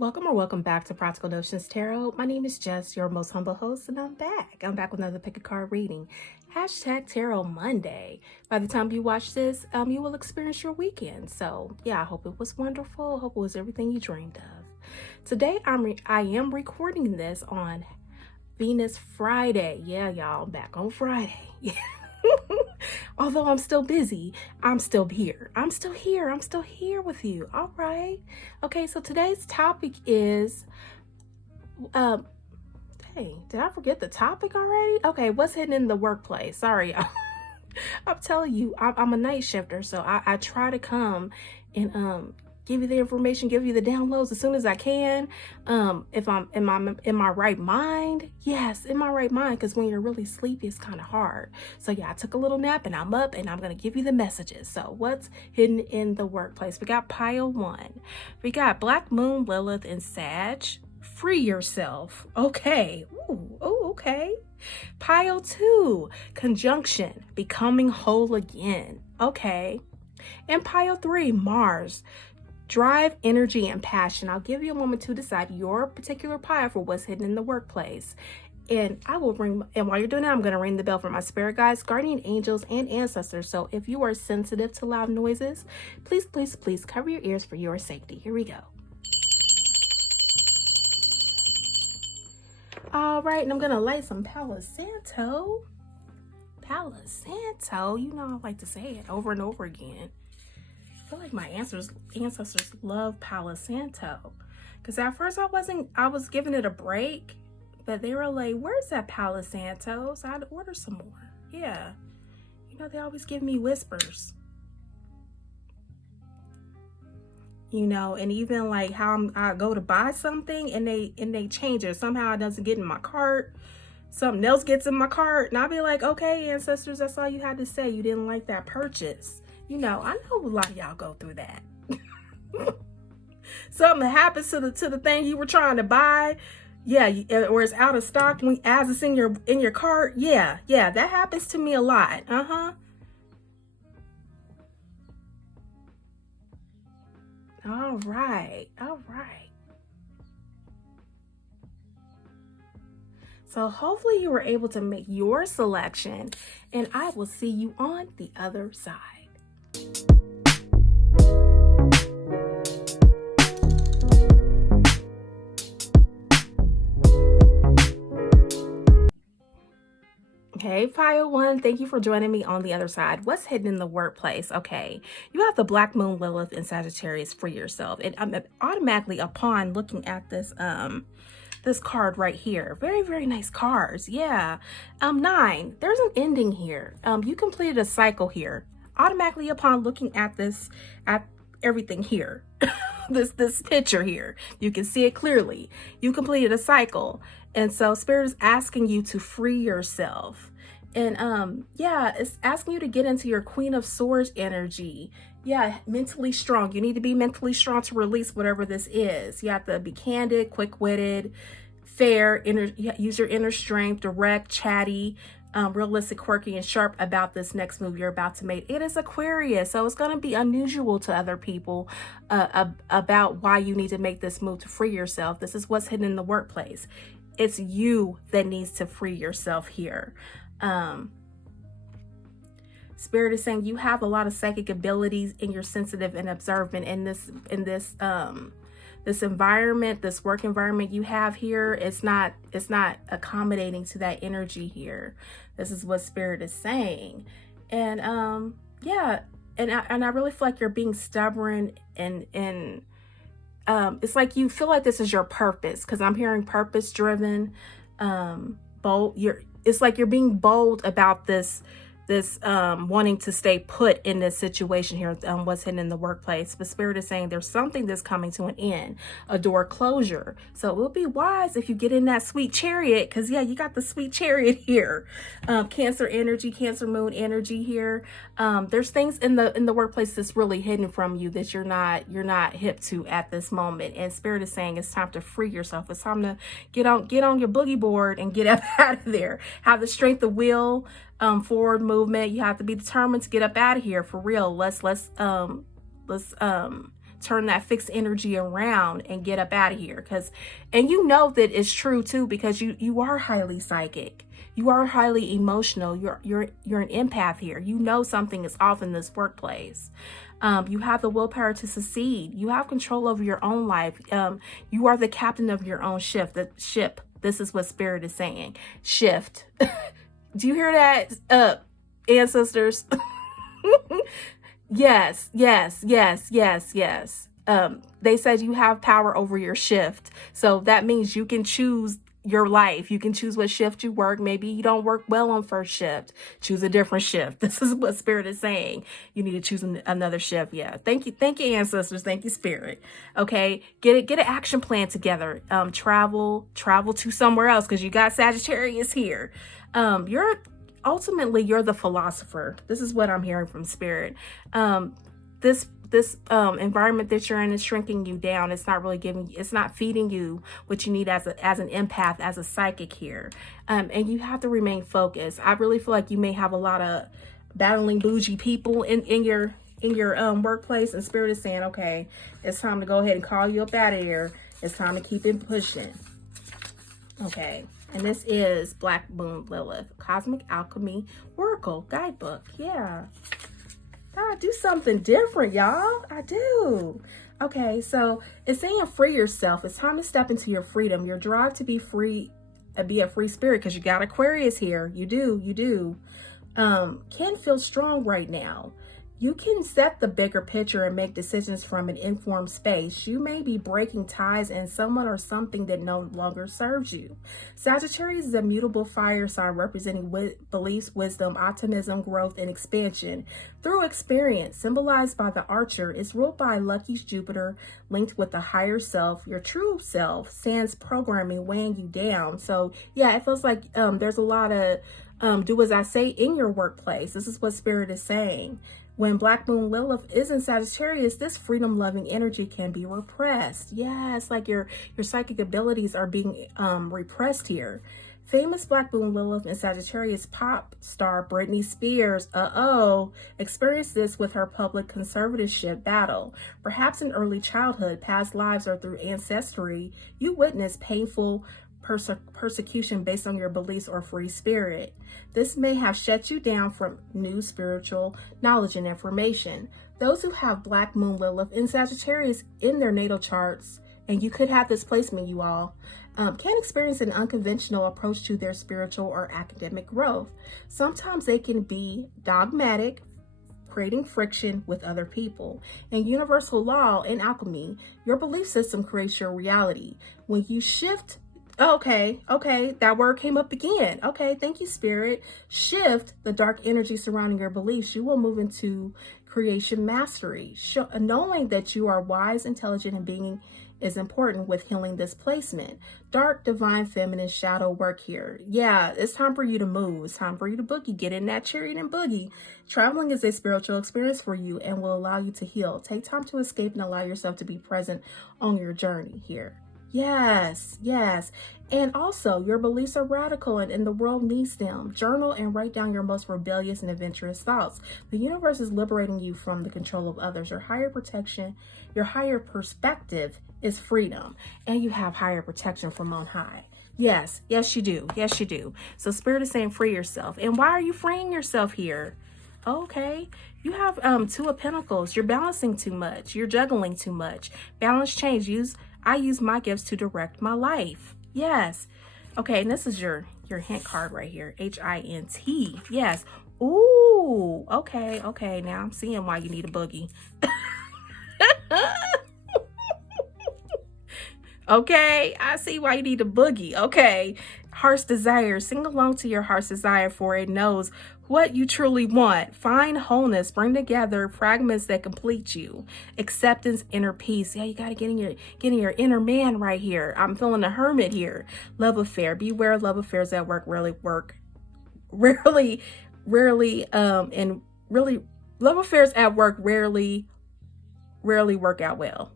Welcome or welcome back to Practical Notions Tarot. My name is Jess, your most humble host, and I'm back. I'm back with another pick a card reading. Hashtag Tarot Monday. By the time you watch this, you will experience your weekend. So yeah, I hope it was wonderful. I hope it was everything you dreamed of. Today, I am recording this on Venus Friday. Yeah, y'all, I'm back on Friday. Although I'm still busy, I'm still here. I'm still here with you. All right. Okay, so today's topic is hey, did I forget the topic already? Okay, what's hidden in the workplace? Sorry, y'all. I'm telling you, I'm a night shifter, so I try to come and give you the information, give you the downloads as soon as I can. If I'm in my right mind, yes, in my right mind, because when you're really sleepy, it's kind of hard. So yeah, I took a little nap and I'm up and I'm gonna give you the messages. So what's hidden in the workplace? We got pile 1. We got Black Moon, Lilith, and Sag. Free yourself. Okay. Ooh, okay. Pile 2, conjunction, becoming whole again. Okay. And pile 3, Mars, drive, energy, and passion. I'll give you a moment to decide your particular pile for what's hidden in the workplace. And I will ring, and while you're doing that, I'm going to ring the bell for my spirit guides, guardian angels, and ancestors. So if you are sensitive to loud noises, please, please, please cover your ears for your safety. Here we go. All right, and I'm going to light some Palo Santo. Palo Santo, you know I like to say it over and over again. I feel like my ancestors love Palo Santo, because at first I was giving it a break, but they were like, where's that Palo Santo? So I had to order some more. Yeah, you know, they always give me whispers, you know, and even like how I go to buy something and they change it. Somehow it doesn't get in my cart, something else gets in my cart, and I'll be like, okay, ancestors, that's all you had to say. You didn't like that purchase. You know, I know a lot of y'all go through that. Something happens to the thing you were trying to buy, yeah, or it's out of stock as it's in your cart. Yeah, that happens to me a lot. All right. So hopefully you were able to make your selection, and I will see you on the other side. Okay, pile 1, thank you for joining me on the other side. What's hidden in the workplace? Okay, you have the Black Moon, Lilith, and Sagittarius. Free yourself. And automatically, upon looking at this this card right here, very, very nice cards. Yeah. 9, there's an ending here. You completed a cycle here. Automatically, upon looking at this, at everything here, this picture here, you can see it clearly. You completed a cycle, and so Spirit is asking you to free yourself. And yeah, it's asking you to get into your Queen of Swords energy. Yeah, mentally strong. You need to be mentally strong to release whatever this is. You have to be candid, quick-witted, fair, use your inner strength, direct, chatty, realistic, quirky, and sharp about this next move you're about to make. It is Aquarius, so it's going to be unusual to other people about why you need to make this move to free yourself. This is what's hidden in the workplace. It's you that needs to free yourself here. Spirit is saying you have a lot of psychic abilities and you're sensitive and observant in this environment, this work environment you have here. It's not accommodating to that energy here. This is what Spirit is saying. And yeah, and I really feel like you're being stubborn, and it's like you feel like this is your purpose, because I'm hearing purpose driven, bold. It's like you're being bold about this wanting to stay put in this situation here, what's hidden in the workplace. But Spirit is saying there's something that's coming to an end, a door closure. So it will be wise if you get in that sweet chariot, because yeah, you got the sweet chariot here. Cancer energy, Cancer moon energy here. There's things in the workplace that's really hidden from you that you're not hip to at this moment. And Spirit is saying it's time to free yourself. It's time to get on your boogie board and get up out of there. Have the strength of will, forward movement. You have to be determined to get up out of here for real. Let's turn that fixed energy around and get up out of here. And you know that it's true too, because you are highly psychic. You are highly emotional. You're an empath here. You know something is off in this workplace. You have the willpower to succeed. You have control over your own life. You are the captain of your own ship. The ship. This is what Spirit is saying. Shift. Do you hear that, ancestors? Yes, yes, yes, yes, yes. They said you have power over your shift. So that means you can choose your life. You can choose what shift you work. Maybe you don't work well on first shift. Choose a different shift. This is what Spirit is saying. You need to choose another shift. Yeah. Thank you, ancestors. Thank you, Spirit. Okay. Get an action plan together. Travel to somewhere else, because you got Sagittarius here. Ultimately you're the philosopher. This is what I'm hearing from Spirit. This environment that you're in is shrinking you down. It's not really it's not feeding you what you need as an empath, as a psychic here. And you have to remain focused. I really feel like you may have a lot of battling bougie people in your workplace, and Spirit is saying, okay, it's time to go ahead and call you up out of here. It's time to keep it pushing. Okay. And this is Black Moon Lilith, Cosmic Alchemy Oracle Guidebook. Yeah. I do something different, y'all. I do. Okay, so it's saying free yourself. It's time to step into your freedom, your drive to be free, be a free spirit, because you got Aquarius here. You do. Can feel strong right now. You can set the bigger picture and make decisions from an informed space. You may be breaking ties in someone or something that no longer serves you. Sagittarius is a mutable fire sign representing beliefs, wisdom, optimism, growth, and expansion. Through experience, symbolized by the archer, is ruled by Lucky's Jupiter, linked with the higher self. Your true self, sans programming, weighing you down. So yeah, it feels like there's a lot of do as I say in your workplace. This is what Spirit is saying. When Black Moon Lilith is in Sagittarius, this freedom-loving energy can be repressed. Yeah, it's like your psychic abilities are being repressed here. Famous Black Moon Lilith in Sagittarius pop star Britney Spears, experienced this with her public conservatorship battle. Perhaps in early childhood, past lives, or through ancestry, you witnessed painful persecution based on your beliefs or free spirit. This may have shut you down from new spiritual knowledge and information. Those who have Black Moon Lilith in Sagittarius in their natal charts, and you could have this placement, you all, can experience an unconventional approach to their spiritual or academic growth. Sometimes they can be dogmatic, creating friction with other people. In universal law and alchemy, your belief system creates your reality. When you shift Okay, that word came up again. Okay, thank you, Spirit. Shift the dark energy surrounding your beliefs. You will move into creation mastery. Knowing that you are wise, intelligent, and being is important with healing displacement. Dark, divine, feminine, shadow work here. Yeah, it's time for you to move. It's time for you to boogie. Get in that chariot and boogie. Traveling is a spiritual experience for you and will allow you to heal. Take time to escape and allow yourself to be present on your journey here. Yes. And also, your beliefs are radical and the world needs them. Journal and write down your most rebellious and adventurous thoughts. The universe is liberating you from the control of others. Your higher protection, your higher perspective is freedom. And you have higher protection from on high. Yes, you do. So Spirit is saying free yourself. And why are you freeing yourself here? Okay, you have Two of Pentacles. You're balancing too much. You're juggling too much. Balance, change. I use my gifts to direct my life. Yes. Okay, and this is your hint card right here. HINT. Yes. Ooh. Okay. Now I'm seeing why you need a boogie. Okay, I see why you need a boogie. Okay. Heart's desire. Sing along to your heart's desire, for it knows what you truly want. Find wholeness. Bring together fragments that complete you. Acceptance, inner peace. Yeah, you got to get in your inner man right here. I'm feeling a hermit here. Love affair. Beware, love affairs at work rarely love affairs at work rarely work out well.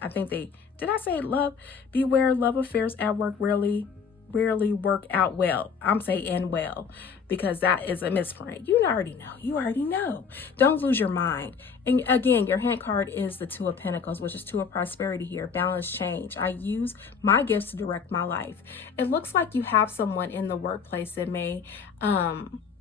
I think did I say love? Beware, love affairs at work rarely rarely work out well. I'm saying well, because that is a misprint. You already know. You already know. Don't lose your mind. And again, your hand card is the Two of Pentacles, which is Two of Prosperity here. Balance, change. I use my gifts to direct my life. It looks like you have someone in the workplace that may,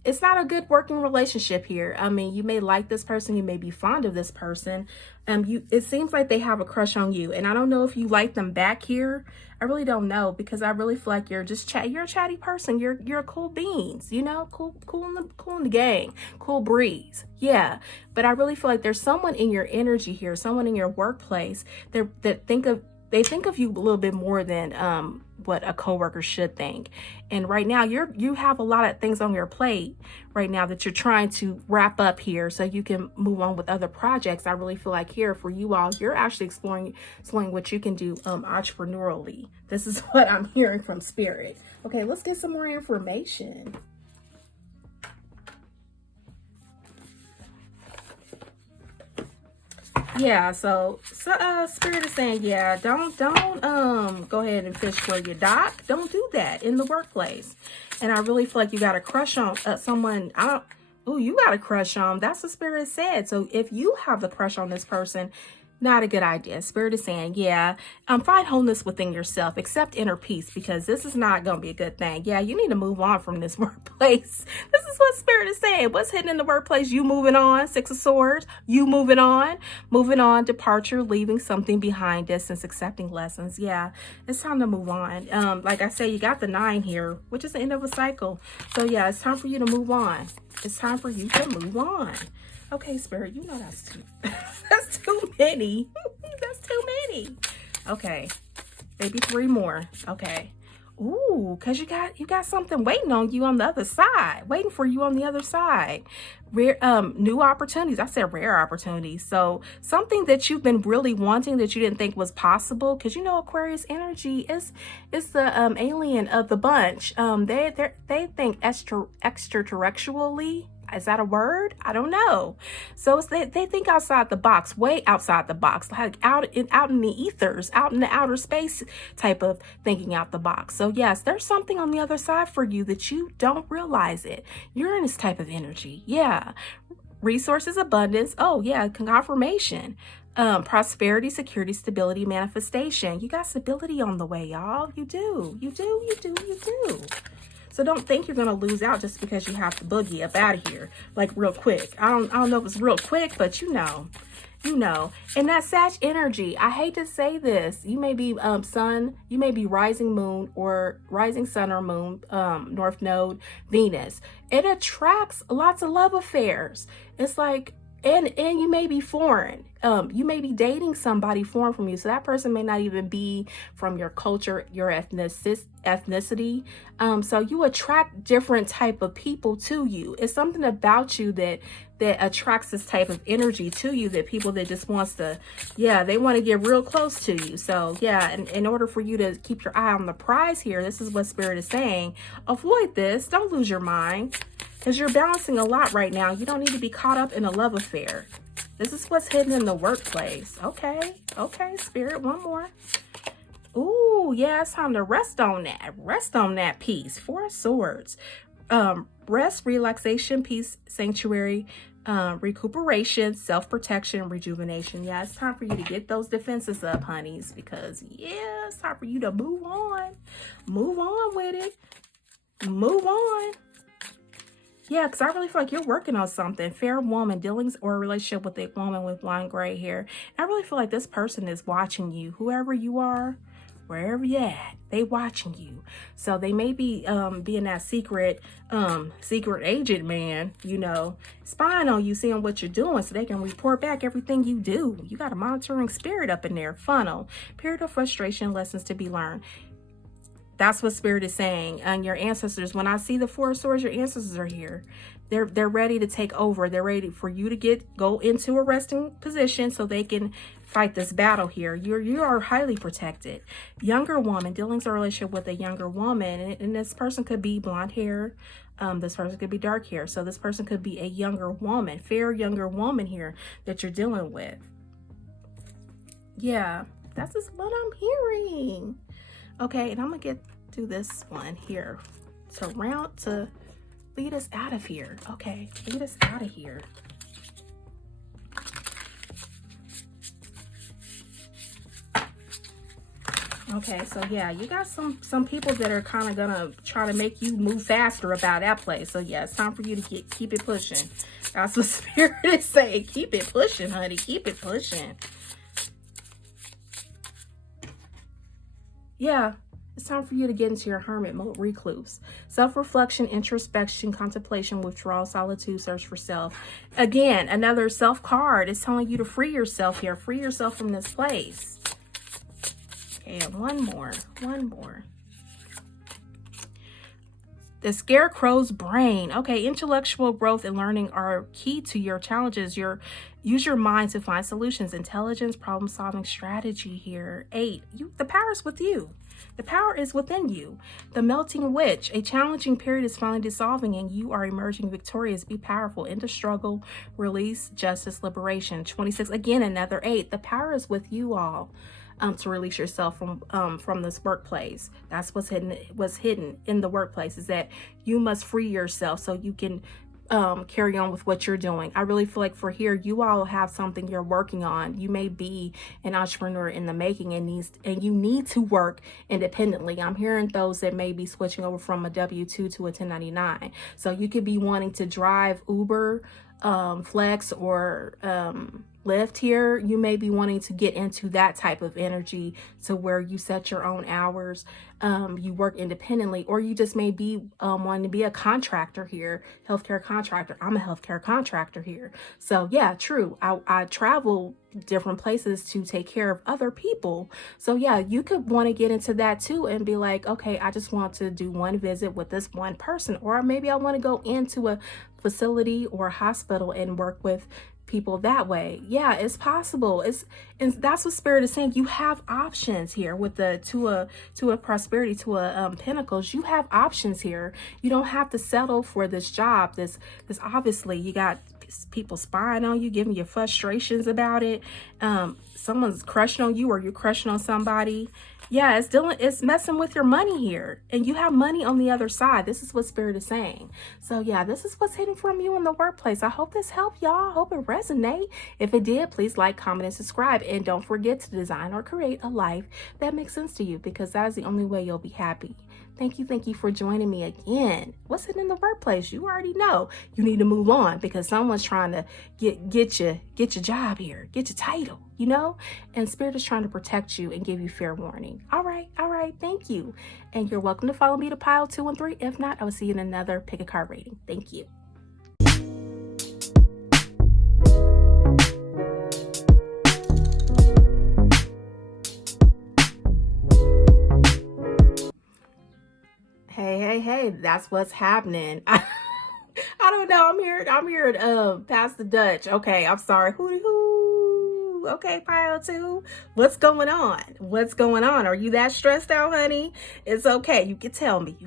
it's not a good working relationship here. I mean, you may like this person, you may be fond of this person. It seems like they have a crush on you, and I don't know if you like them back here. I really don't know, because I really feel like you're just you're a chatty person. You're cool beans, you know, cool in the gang, cool breeze. Yeah, but I really feel like there's someone in your energy here, someone in your workplace that they think of you a little bit more than what a coworker should think. And right now you have a lot of things on your plate right now that you're trying to wrap up here so you can move on with other projects. I really feel like here for you all, you're actually exploring what you can do entrepreneurially. This is what I'm hearing from Spirit. Okay, let's get some more information. Yeah, so Spirit is saying, yeah, don't go ahead and fish for your dock. Don't do that in the workplace. And I really feel like you got a crush on someone. You got a crush on. That's what Spirit said. So if you have the crush on this person, not a good idea. Spirit is saying, yeah, find wholeness within yourself. Accept inner peace, because this is not going to be a good thing. Yeah, you need to move on from this workplace. This is what Spirit is saying. What's hidden in the workplace? You moving on. Six of Swords. You moving on. Moving on. Departure. Leaving something behind. Distance. Accepting lessons. Yeah, it's time to move on. Like I said, you got the 9 here, which is the end of a cycle. So yeah, it's time for you to move on. It's time for you to move on. Okay, Spirit, you know that's too that's too many. That's too many. Okay, maybe 3 more. Okay. Ooh, because you got something waiting on you on the other side, waiting for you on the other side. Rare new opportunities. I said rare opportunities. So something that you've been really wanting that you didn't think was possible, because you know Aquarius energy is the alien of the bunch. They think extraterrestrially. Is that a word? I don't know. So they think outside the box, way outside the box, like out in the ethers, out in the outer space type of thinking out the box. So yes, there's something on the other side for you that you don't realize it. You're in this type of energy. Yeah. Resources, abundance. Oh yeah, confirmation. Prosperity, security, stability, manifestation. You got stability on the way, y'all. You do. So don't think you're going to lose out just because you have to boogie up out of here, like real quick. I don't know if it's real quick, but you know. And that Sag energy, I hate to say this, you may be sun, you may be rising moon or rising sun or moon, North Node, Venus. It attracts lots of love affairs. It's like, and you may be foreign. You may be dating somebody foreign from you. So that person may not even be from your culture, your ethnicity. So you attract different type of people to you. It's something about you that attracts this type of energy to you, that people that just wants to, yeah, they want to get real close to you. So yeah, in order for you to keep your eye on the prize here, this is what Spirit is saying. Avoid this. Don't lose your mind, because you're balancing a lot right now. You don't need to be caught up in a love affair. This is what's hidden in the workplace. Okay, Spirit, one more. Ooh, yeah, it's time to rest on that. Rest on that piece. 4 of Swords. Rest, relaxation, peace, sanctuary, recuperation, self-protection, rejuvenation. Yeah, it's time for you to get those defenses up, honeys, because yeah, it's time for you to move on. Move on with it. Move on. Yeah, because I really feel like you're working on something. Fair woman, dealings or a relationship with a woman with blonde gray hair. I really feel like this person is watching you. Whoever you are, wherever you at, they watching you. So they may be being that secret agent man, you know, spying on you, seeing what you're doing so they can report back everything you do. You got a monitoring spirit up in there. Funnel. Period of frustration, lessons to be learned. That's what Spirit is saying. And your ancestors, when I see the 4 of Swords, your ancestors are here. They're ready to take over. They're ready for you to go into a resting position so they can fight this battle here. You are highly protected. Younger woman, dealings or relationship with a younger woman, and this person could be blonde hair. This person could be dark hair. So this person could be a younger woman, fair younger woman here that you're dealing with. Yeah, that's just what I'm hearing. Okay, and I'm gonna get do this one here to lead us out of here. Okay, lead us out of here. Okay, so yeah, you got some people that are kind of gonna try to make you move faster about that place. So yeah, it's time for you to keep it pushing. That's what Spirit is saying. Keep it pushing, honey. Keep it pushing. Yeah, it's time for you to get into your hermit mode, recluse. Self-reflection, introspection, contemplation, withdrawal, solitude, search for self. Again, another self card is telling you to free yourself here. Free yourself from this place. And one more. The Scarecrow's brain. Okay, intellectual growth and learning are key to your challenges. Use your mind to find solutions. Intelligence, problem-solving strategy here. 8. The power is with you. The power is within you. The melting witch. A challenging period is finally dissolving and you are emerging victorious. Be powerful. End the struggle. Release, justice, liberation. 26. Again, another 8. The power is with you all. To release yourself from this workplace. That's what's hidden in the workplace, is that you must free yourself so you can carry on with what you're doing. I really feel like for here, you all have something you're working on. You may be an entrepreneur in the making and you need to work independently. I'm hearing those that may be switching over from a W-2 to a 1099. So you could be wanting to drive Uber, Flex, or Lyft here. You may be wanting to get into that type of energy to where you set your own hours, you work independently, or you just may be wanting to be a contractor here, healthcare contractor. I'm a healthcare contractor here. So yeah, true. I travel different places to take care of other people. So yeah, you could want to get into that too and be like, okay, I just want to do one visit with this one person, or maybe I want to go into a facility or a hospital and work with people that way. Yeah, it's possible. And that's what Spirit is saying. You have options here with the two of prosperity, two of pentacles. You have options here. You don't have to settle for this job. This obviously, you got people spying on you, giving you frustrations about it. Someone's crushing on you, or you're crushing on somebody. Yeah, it's messing with your money here, and you have money on the other side. This is what Spirit is saying. So yeah, this is what's hidden from you in the workplace. I hope this helped y'all. I hope it resonate. If it did, please like, comment, and subscribe. And don't forget to design or create a life that makes sense to you, because that is the only way you'll be happy. Thank you for joining me again. What's hidden in the workplace? You already know you need to move on, because someone's trying to get your job here, get your title, you know? And Spirit is trying to protect you and give you fair warning. All right. Thank you. And you're welcome to follow me to pile 2 and 3. If not, I will see you in another pick a card reading. Thank you. Hey, that's what's happening. I don't know. I'm here to pass the Dutch. Okay, I'm sorry. Hooty hoo. Okay, pile 2. What's going on? Are you that stressed out, honey? It's okay. You can tell me.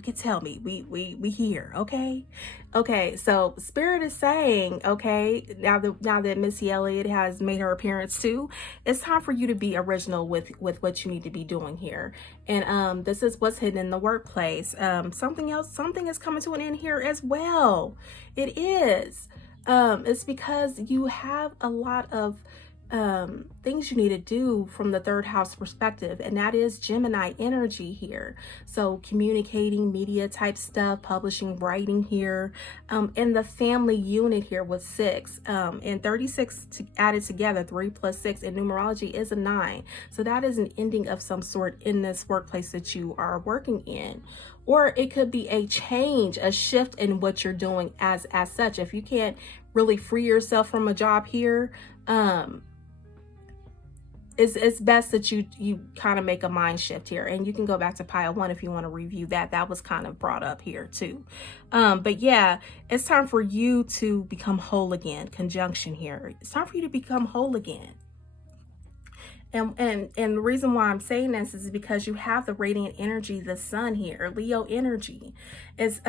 We here, okay? Okay, so Spirit is saying, okay, now that Missy Elliott has made her appearance too, it's time for you to be original with what you need to be doing here. And this is what's hidden in the workplace. Something is coming to an end here as well. It is. It's because you have a lot of things you need to do from the 3rd house perspective, and that is Gemini energy here. So communicating, media type stuff, publishing, writing here, and the family unit here with 6, and 36 added together, 3 plus 6 in numerology is a 9. So that is an ending of some sort in this workplace that you are working in. Or it could be a change, a shift in what you're doing as such. If you can't really free yourself from a job here, it's best that you kind of make a mind shift here, and you can go back to pile 1 if you want to review that. That was kind of brought up here too. But yeah, it's time for you to become whole again. Conjunction here. It's time for you to become whole again. And the reason why I'm saying this is because you have the radiant energy, the sun here, Leo energy. It's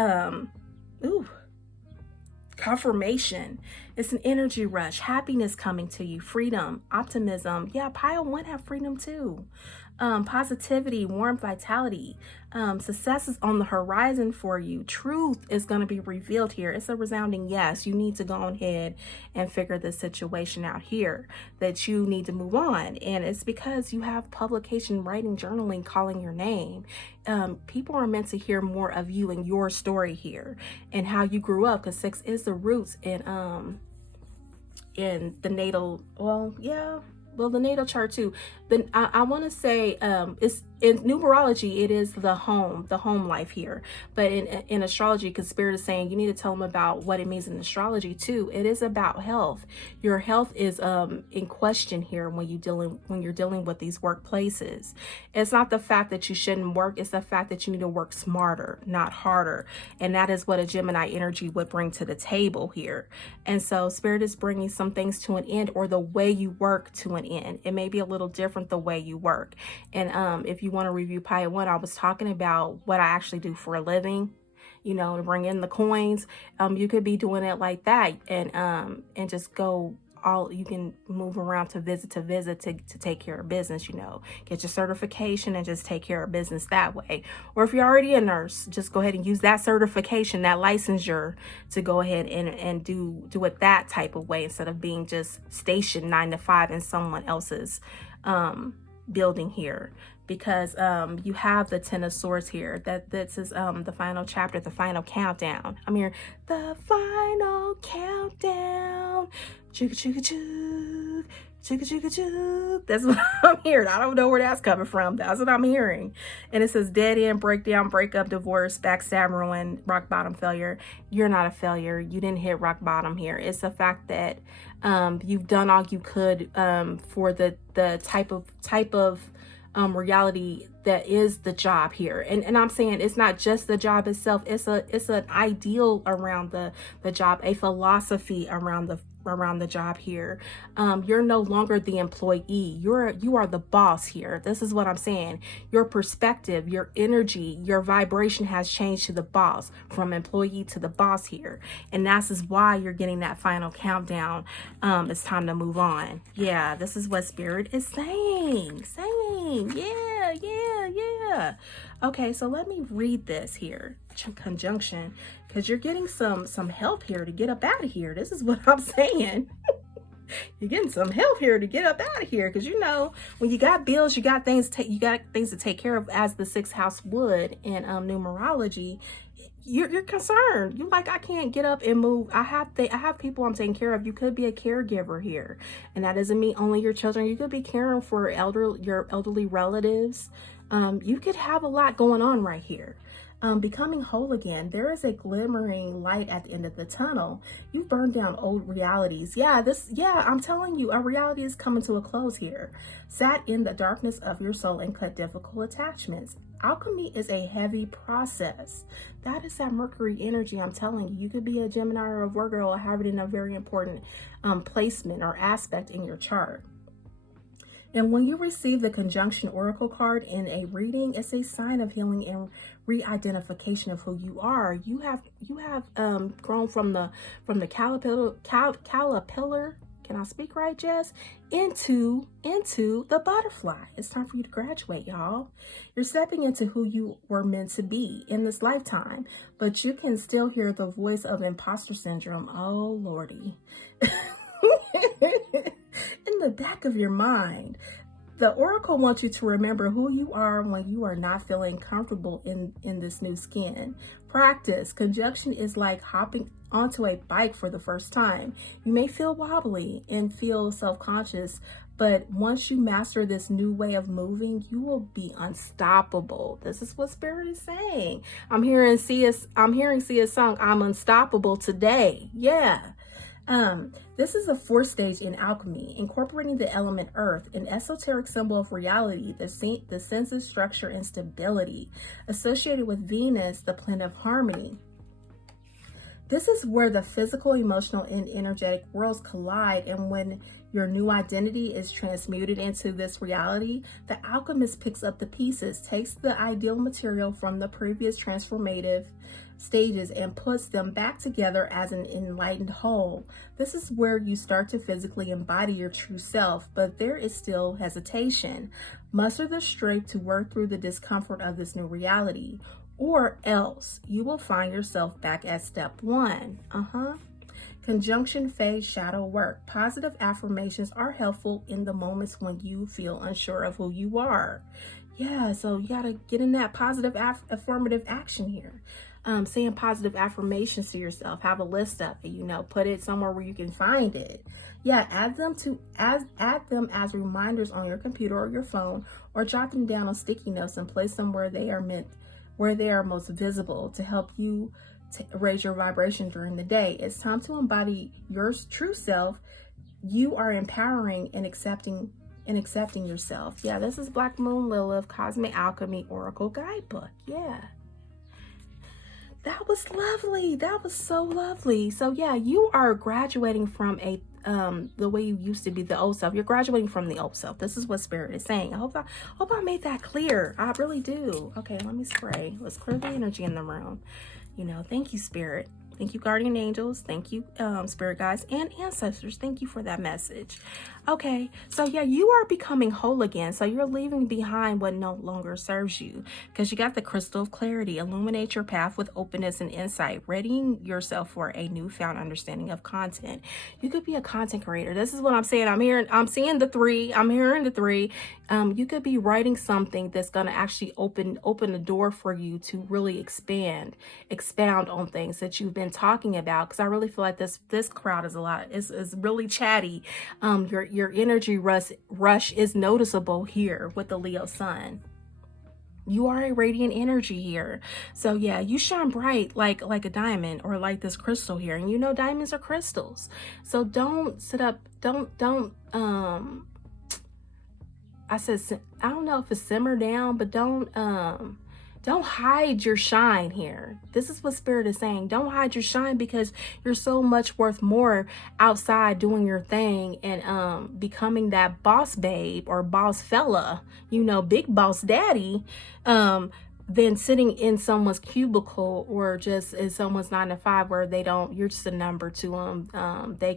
confirmation. It's an energy rush, happiness coming to you, freedom, optimism. Yeah, pile 1 have freedom too. positivity, warmth, vitality. Success is on the horizon for you. Truth is going to be revealed here. It's a resounding yes. You need to go ahead and figure this situation out here, that you need to move on. And it's because you have publication, writing, journaling, calling your name. People are meant to hear more of you and your story here and how you grew up, because 6 is the roots in the natal, the natal chart too. Then I want to say it's in numerology, it is the home life here. But in astrology, because Spirit is saying you need to tell them about what it means in astrology too. It is about health. Your health is in question here when you're dealing with these workplaces. It's not the fact that you shouldn't work, it's the fact that you need to work smarter, not harder. And that is what a Gemini energy would bring to the table here. And so Spirit is bringing some things to an end, or the way you work to an end. It may be a little different the way you work. And if you want to review Pi 1, I was talking about what I actually do for a living, to bring in the coins. You could be doing it like that, and just go you can move around to visit to take care of business, get your certification and just take care of business that way. Or if you're already a nurse, just go ahead and use that certification, that licensure, to go ahead and do it that type of way, instead of being just stationed 9 to 5 in someone else's building here. Because you have the 10 of Swords here. This is the final chapter, the final countdown. I'm here, the final countdown. Chugga chugga chug, chugga chugga chug. That's what I'm hearing. I don't know where that's coming from. That's what I'm hearing. And it says dead end, breakdown, breakup, divorce, backstab, ruin, rock bottom, failure. You're not a failure. You didn't hit rock bottom here. It's the fact that you've done all you could for the type of reality that is the job here. And I'm saying it's not just the job itself, it's an ideal around the job, a philosophy around the job here. You're no longer the employee, you are the boss here. This is what I'm saying. Your perspective, your energy, your vibration has changed to the boss, from employee to the boss here. And this is why you're getting that final countdown. It's time to move on. Yeah, this is what Spirit is saying. Yeah. Okay, so let me read this here. Conjunction, because you're getting some help here to get up out of here. This is what I'm saying. You're getting some help here to get up out of here, because when you got bills, you got things to take care of, as the 6th house would in numerology. You're concerned. You're like, I can't get up and move. I have people I'm taking care of. You could be a caregiver here, and that doesn't mean only your children. You could be caring for your elderly relatives. You could have a lot going on right here. Becoming whole again. There is a glimmering light at the end of the tunnel. You've burned down old realities. I'm telling you, a reality is coming to a close here. Sat in the darkness of your soul and cut difficult attachments. Alchemy is a heavy process. That is that Mercury energy. I'm telling you, you could be a Gemini or a Virgo or have it in a very important placement or aspect in your chart. And when you receive the conjunction oracle card in a reading, it's a sign of healing and re-identification of who you are. You have grown from the caterpillar. Can I speak right, Jess? Into the butterfly. It's time for you to graduate, y'all. You're stepping into who you were meant to be in this lifetime, but you can still hear the voice of imposter syndrome. Oh, Lordy. In the back of your mind. The oracle wants you to remember who you are when you are not feeling comfortable in this new skin. Practice. Conjunction is like hopping onto a bike for the first time. You may feel wobbly and feel self-conscious, but once you master this new way of moving, you will be unstoppable. This is what Spirit is saying. I'm hearing Sia's song, I'm Unstoppable Today. Yeah. This is a 4th stage in alchemy, incorporating the element earth, an esoteric symbol of reality, the senses, structure, and stability, associated with Venus, the planet of harmony. This is where the physical, emotional, and energetic worlds collide, and when your new identity is transmuted into this reality, the alchemist picks up the pieces, takes the ideal material from the previous transformative stages and puts them back together as an enlightened whole. This is where you start to physically embody your true self, but there is still hesitation. Muster the strength to work through the discomfort of this new reality, or else you will find yourself back at step one. Conjunction phase shadow work. Positive affirmations are helpful in the moments when you feel unsure of who you are. Yeah, so you got to get in that positive affirmative action here. Saying positive affirmations to yourself. Have a list of it, put it somewhere where you can find it. Yeah, add them as reminders on your computer or your phone, or jot them down on sticky notes and place them where they are most visible to help you raise your vibration during the day. It's time to embody your true self. You are empowering and accepting yourself. Yeah, this is Black Moon Lilith, Cosmic Alchemy Oracle Guidebook. Yeah. That was lovely. That was so lovely. So yeah, you are graduating from the way you used to be, the old self. You're graduating from the old self. This is what Spirit is saying. I hope I made that clear. I really do. Okay, let me spray. Let's clear the energy in the room. Thank you, Spirit. Thank you, guardian angels. Thank you, spirit guides and ancestors. Thank you for that message. Okay, so yeah, you are becoming whole again. So you're leaving behind what no longer serves you, because you got the crystal of clarity. Illuminate your path with openness and insight, readying yourself for a newfound understanding of content. You could be a content creator. This is what I'm saying. I'm seeing the three. I'm hearing the three. You could be writing something that's going to actually open the door for you to really expound on things that you've been talking about. Because I really feel like this crowd is really chatty. Your energy rush is noticeable here with the Leo sun. You are a radiant energy here. So yeah, you shine bright like a diamond, or like this crystal here. And diamonds are crystals. So don't sit up, I don't know if it's simmer down, but don't hide your shine here. This is what Spirit is saying. Don't hide your shine, because you're so much worth more outside doing your thing and becoming that boss babe or boss fella, big boss daddy, than sitting in someone's cubicle or just in someone's 9 to 5 where you're just a number to them. They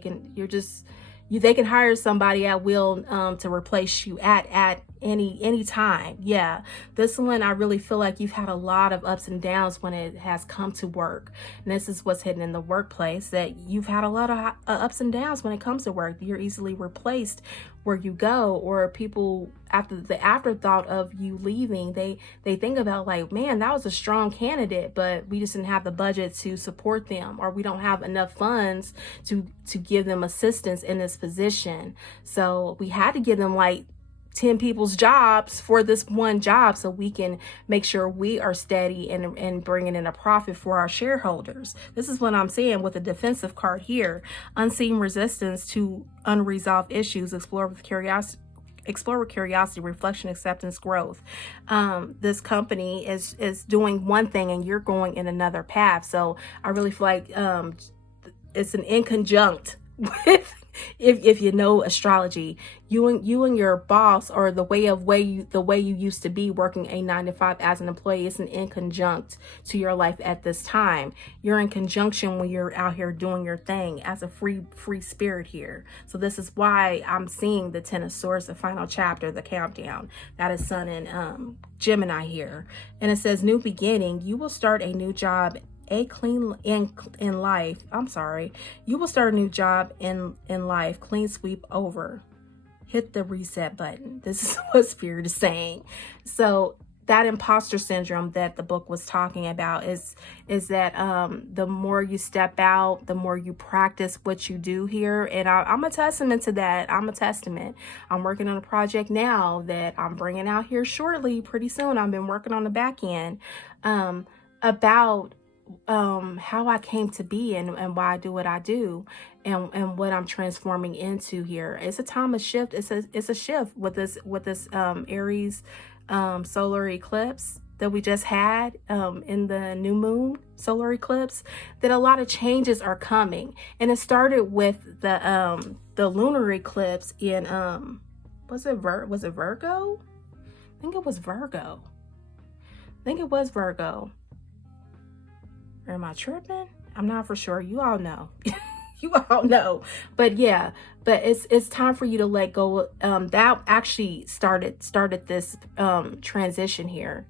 can hire somebody at will to replace you at any time. Yeah, this one, I really feel like you've had a lot of ups and downs when it has come to work. And this is what's hidden in the workplace, that you've had a lot of ups and downs when it comes to work. You're easily replaced where you go, or people, after the afterthought of you leaving, they think about like, man, that was a strong candidate, but we just didn't have the budget to support them, or we don't have enough funds to give them assistance in this position. So we had to give them like 10 people's jobs for this one job, so we can make sure we are steady and bringing in a profit for our shareholders. This is what I'm saying with the defensive card here. Unseen resistance to unresolved issues. Explore with curiosity, reflection, acceptance, growth. This company is doing one thing and you're going in another path. So I really feel like it's an in conjunct with, if you know astrology, you and your boss, or the way you used to be working a 9 to 5 as an employee, is an in conjunct to your life at this time. You're in conjunction when you're out here doing your thing as a free spirit here. So this is why I'm seeing the 10 of Swords, the final chapter, the countdown. That is Sun and Gemini here, and it says new beginning. You will start a new job. You will start a new job in life. Clean sweep over. Hit the reset button. This is what Spirit is saying. So that imposter syndrome that the book was talking about is that the more you step out, the more you practice what you do here. And I'm a testament to that. I'm working on a project now that I'm bringing out here shortly, pretty soon. I've been working on the back end about how I came to be and why I do what I do, and what I'm transforming into here. It's a time of shift. It's a shift with this Aries solar eclipse that we just had in the new moon solar eclipse, that a lot of changes are coming. And it started with the lunar eclipse in was it Virgo? I think it was Virgo. Or am I tripping? I'm not for sure. You all know. You all know. But yeah, but it's time for you to let go. That actually started this transition here.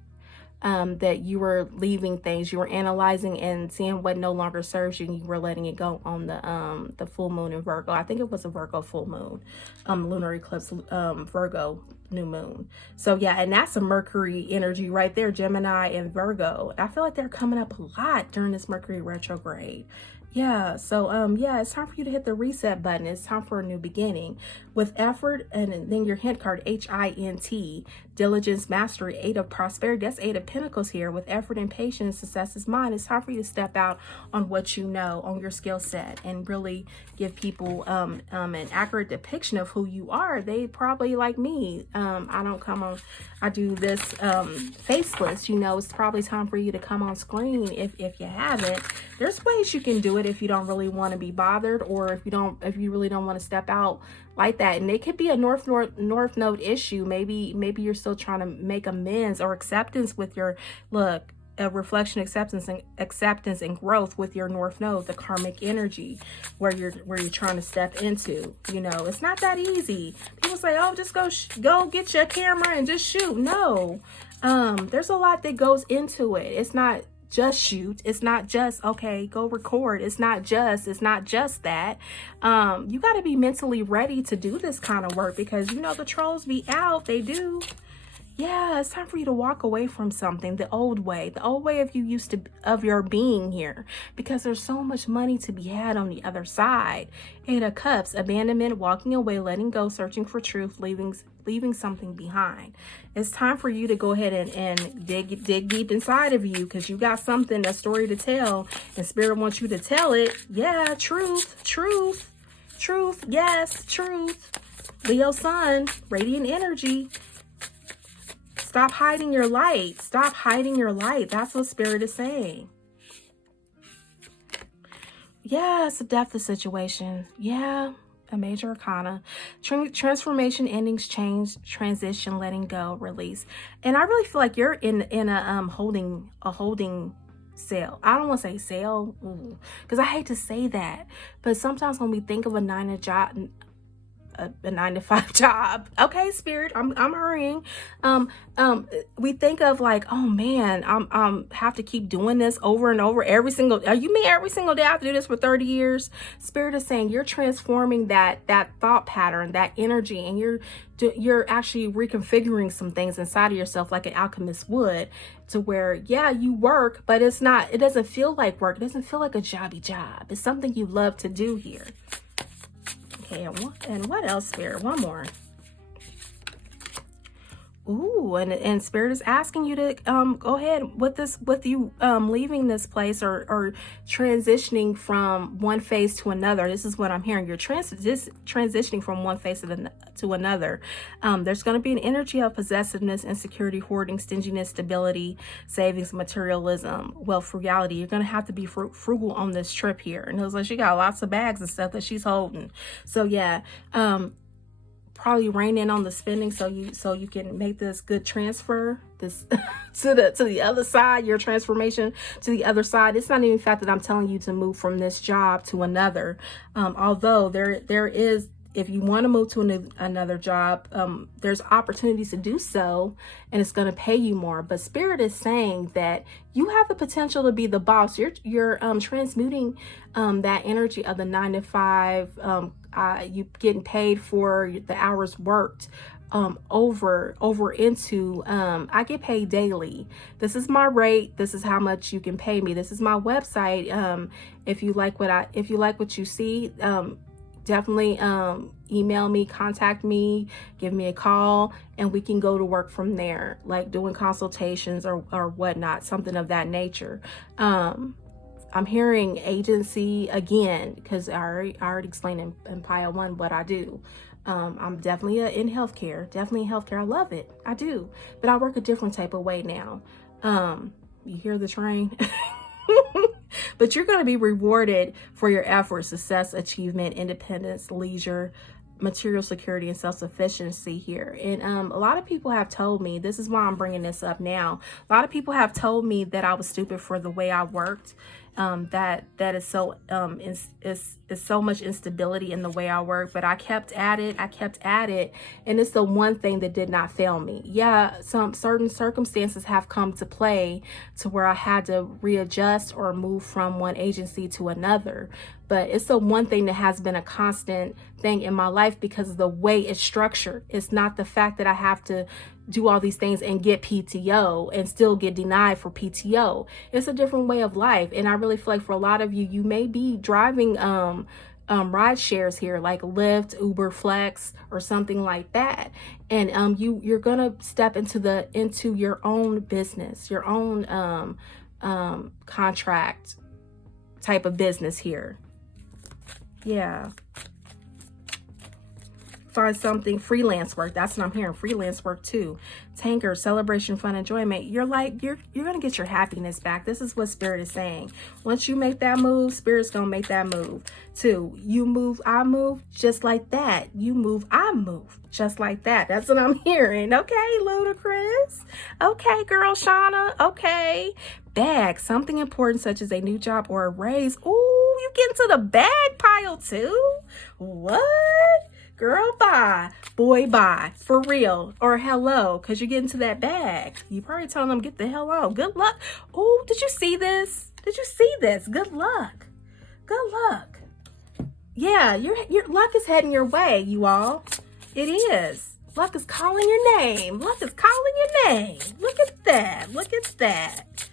That you were leaving things, you were analyzing and seeing what no longer serves you, and you were letting it go on the full moon in Virgo. I think it was a Virgo full moon, lunar eclipse, Virgo new moon. So yeah, and that's a Mercury energy right there, Gemini and Virgo. I feel like they're coming up a lot during this Mercury retrograde. Yeah, so yeah, it's time for you to hit the reset button. It's time for a new beginning with effort. And then your hint card, HINT, diligence, mastery, 8 of prosperity. That's 8 of pentacles here. With effort and patience, success is mine. It's time for you to step out on what you know, on your skill set, and really give people an accurate depiction of who you are. They probably, like me, I don't come on, I do this faceless, you know. It's probably time for you to come on screen if you haven't. There's ways you can do it if you don't really want to be bothered, or if you really don't want to step out like that. And it could be a north node issue. Maybe you're still trying to make amends or acceptance with your look. A reflection, acceptance and growth with your north node, the karmic energy where you're trying to step into. You know, it's not that easy. People say, oh, just go get your camera and just shoot. No, there's a lot that goes into it. It's not just shoot. It's not just, okay, go record. It's not just that. You got to be mentally ready to do this kind of work, because you know the trolls be out. They do. Yeah, it's time for you to walk away from something, the old way of your being here, because there's so much money to be had on the other side. 8 of Cups, abandonment, walking away, letting go, searching for truth, leaving something behind. It's time for you to go ahead and dig deep inside of you, because you got something, a story to tell, and Spirit wants you to tell it. Yeah, truth, yes, truth. Leo Sun, radiant energy. Stop hiding your light. Stop hiding your light. That's what Spirit is saying. Yeah, it's a death situation. Yeah, a major arcana. Transformation, endings, change, transition, letting go, release. And I really feel like you're in a holding cell. I don't want to say cell, because I hate to say that. But sometimes when we think of a 9-to-5 job, okay, Spirit, I'm hurrying. We think of like, oh man, I'm have to keep doing this over and over every single. You mean every single day I have to do this for 30 years? Spirit is saying you're transforming that thought pattern, that energy, and you're actually reconfiguring some things inside of yourself, like an alchemist would, to where, yeah, you work, but it doesn't feel like work. It doesn't feel like a jobby job. It's something you love to do here. Okay, and what else, Spirit? One more. Ooh, and Spirit is asking you to go ahead with you leaving this place or transitioning from one phase to another. This is what I'm hearing. You're transitioning from one phase to another. There's going to be an energy of possessiveness, insecurity, hoarding, stinginess, stability, savings, materialism, wealth, frugality. You're going to have to be frugal on this trip here. And it was like she got lots of bags and stuff that she's holding. So yeah, probably rein in on the spending so you can make this good transfer this to the other side, your transformation to the other side. It's not even the fact that I'm telling you to move from this job to another, although there is, if you want to move to another job, there's opportunities to do so, and it's going to pay you more. But Spirit is saying that you have the potential to be the boss. You're transmuting that energy of the 9-to-5, you getting paid for the hours worked, over into I get paid daily. This is my rate. This is how much you can pay me. This is my website. If you like what you see, definitely email me, contact me, give me a call, and we can go to work from there, like doing consultations or whatnot, something of that nature. I'm hearing agency again, because I already explained in Pile 1 what I do. I'm definitely in healthcare, I love it, I do, but I work a different type of way now. You hear the train? But you're going to be rewarded for your efforts, success, achievement, independence, leisure, material security, and self-sufficiency here. And a lot of people have told me, this is why I'm bringing this up now, a lot of people have told me that I was stupid for the way I worked. that is so is so much instability in the way I work, but I kept at it, and it's the one thing that did not fail me. Yeah, some certain circumstances have come to play to where I had to readjust or move from one agency to another, but it's the one thing that has been a constant thing in my life because of the way it's structured. It's not the fact that I have to do all these things and get PTO and still get denied for PTO. It's a different way of life. And I really feel like for a lot of you, you may be driving ride shares here like Lyft, Uber, Flex, or something like that. And you're gonna step into your own business, your own contract type of business here. Yeah. Find something freelance work. That's what I'm hearing. Freelance work too. Tanker, celebration, fun, enjoyment. You're gonna get your happiness back. This is what Spirit is saying. Once you make that move, Spirit's gonna make that move too. You move, I move, just like that. You move, I move, just like that. That's what I'm hearing. Okay, Ludacris. Okay, girl Shauna. Okay. Bag, something important such as a new job or a raise. Ooh, you get into the bag pile too? What? Girl, bye. Boy, bye. For real. Or hello, because you get into that bag. You probably telling them, get the hell on. Good luck. Oh, did you see this? Did you see this? Good luck. Good luck. Yeah, your luck is heading your way, you all. It is. Luck is calling your name. Luck is calling your name. Look at that. Look at that.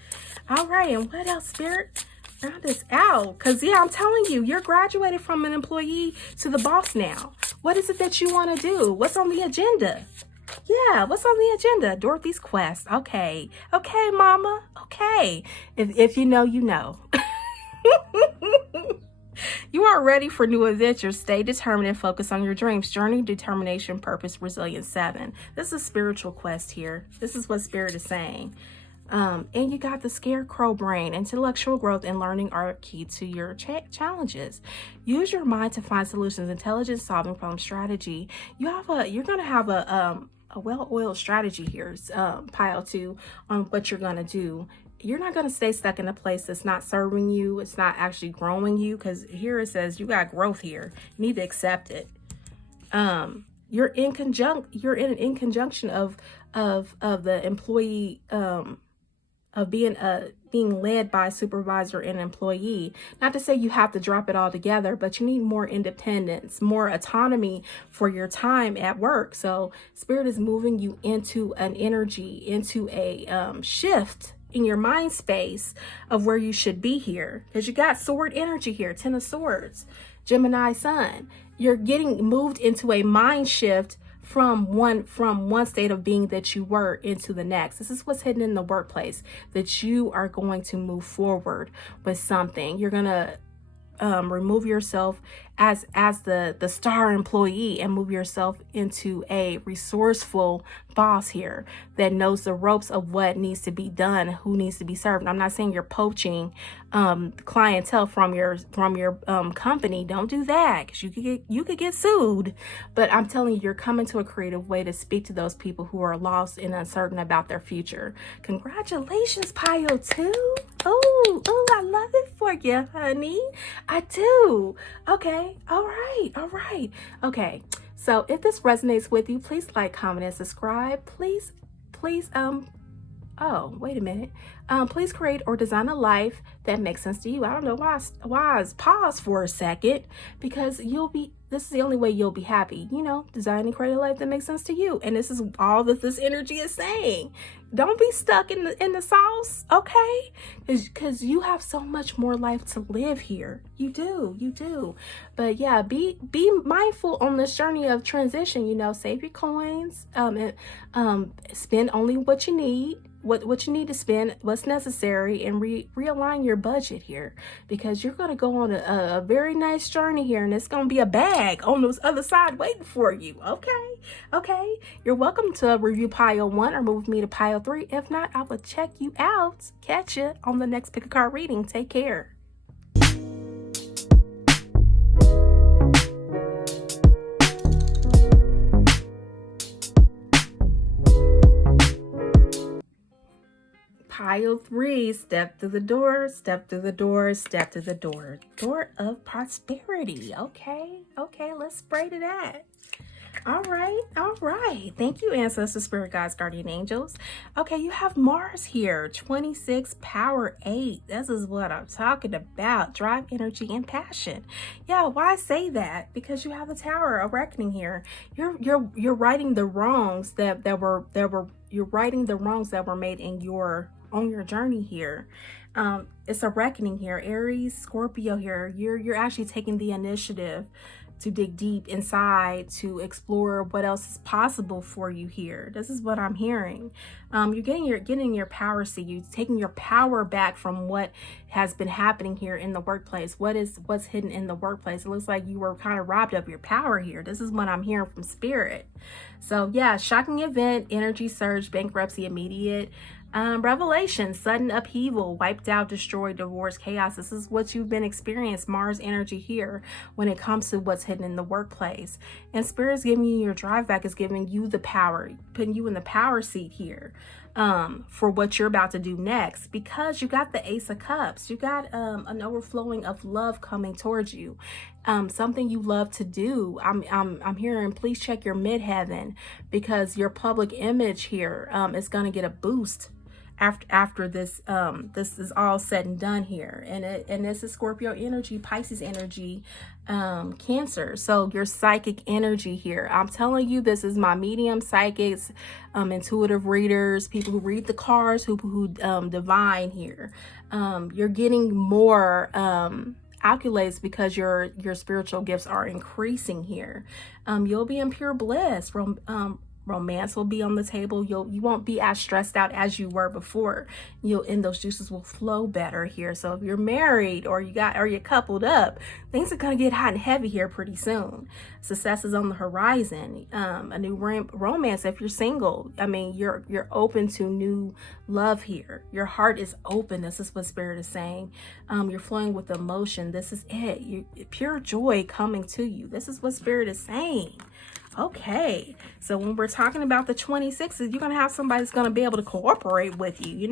All right, and what else, Spirit? Round this out, because yeah, I'm telling you, you're graduated from an employee to the boss now. What is it that you want to do? What's on the agenda? Yeah, what's on the agenda? Dorothy's quest. Okay, mama. Okay, if you know, you know. You are ready for new adventures. Stay determined and focus on your dreams. Journey, determination, purpose, resilience. 7. This is a spiritual quest here. This is what Spirit is saying. And you got the scarecrow brain. Intellectual growth and learning are key to your challenges. Use your mind to find solutions. Intelligent solving problem strategy. You're gonna have a well-oiled strategy here, pile 2, on what you're gonna do. You're not gonna stay stuck in a place that's not serving you. It's not actually growing you, because here it says you got growth here. You need to accept it. You're in conjunction of the employee, of being led by a supervisor and employee. Not to say you have to drop it all together, but you need more independence, more autonomy for your time at work. So Spirit is moving you into an energy, into a shift in your mind space of where you should be here. Because you got sword energy here, 10 of Swords, Gemini Sun. You're getting moved into a mind shift from one state of being that you were into the next. This is what's hidden in the workplace, that you are going to move forward with something. You're gonna remove yourself as the star employee and move yourself into a resourceful boss here that knows the ropes of what needs to be done, who needs to be served. I'm not saying you're poaching clientele from your company. Don't do that, because you could get sued. But I'm telling you, you're coming to a creative way to speak to those people who are lost and uncertain about their future. Congratulations, pile 2. Oh, I love it for you, honey. I do. Okay. All right. Okay. So if this resonates with you, please like, comment, and subscribe. Please, oh, wait a minute. Please create or design a life that makes sense to you. I don't know why I paused for a second, because this is the only way you'll be happy. Design and create a life that makes sense to you. And this is all that this energy is saying. Don't be stuck in the sauce, okay? Because you have so much more life to live here. You do. But yeah, be mindful on this journey of transition. Save your coins, and spend only what you need. What you need to spend, what's necessary, and realign your budget here, because you're going to go on a very nice journey here, and it's going to be a bag on the other side waiting for you. Okay. You're welcome to review pile 1 or move me to pile 3. If not, I will check you out. Catch you on the next pick a card reading. Take care. Pile 3, step through the door, step through the door, step through the door. Door of prosperity. Okay, let's spray to that. All right. Thank you, ancestors, spirit guides, guardian angels. Okay, you have Mars here, 26, power 8. This is what I'm talking about. Drive, energy, and passion. Yeah, why say that? Because you have the Tower, a reckoning here. You're righting the wrongs you're righting the wrongs that were made on your journey here. It's a reckoning here. Aries, Scorpio here. You're actually taking the initiative to dig deep inside to explore what else is possible for you here. This is what I'm hearing. You're getting your power seat. You're taking your power back from what has been happening here in the workplace. What's hidden in the workplace? It looks like you were kind of robbed of your power here. This is what I'm hearing from spirit. So yeah, shocking event, energy surge, bankruptcy, immediate revelation, sudden upheaval, wiped out, destroyed, divorce, chaos. This is what you've been experiencing. Mars energy here when it comes to what's hidden in the workplace. And Spirit's giving you your drive back, is giving you the power, putting you in the power seat here for what you're about to do next, because you got the Ace of Cups. You got an overflowing of love coming towards you. Something you love to do. I'm hearing, please check your midheaven, because your public image here is going to get a boost after this this is all said and done here. And this is Scorpio energy, Pisces energy, Cancer. So your psychic energy here, I'm telling you, this is my medium, psychics, intuitive readers, people who read the cards, who divine here. You're getting more accolades because your spiritual gifts are increasing here. You'll be in pure bliss. Romance will be on the table. You won't be as stressed out as you were before. And those juices will flow better here. So if you're married or you're coupled up, things are gonna get hot and heavy here pretty soon. Success is on the horizon. A new romance. If you're single, I mean, you're open to new love here. Your heart is open. This is what Spirit is saying. You're flowing with emotion. This is it. Pure joy coming to you. This is what Spirit is saying. Okay, so when we're talking about the 26s, you're gonna have somebody that's gonna be able to cooperate with you. It's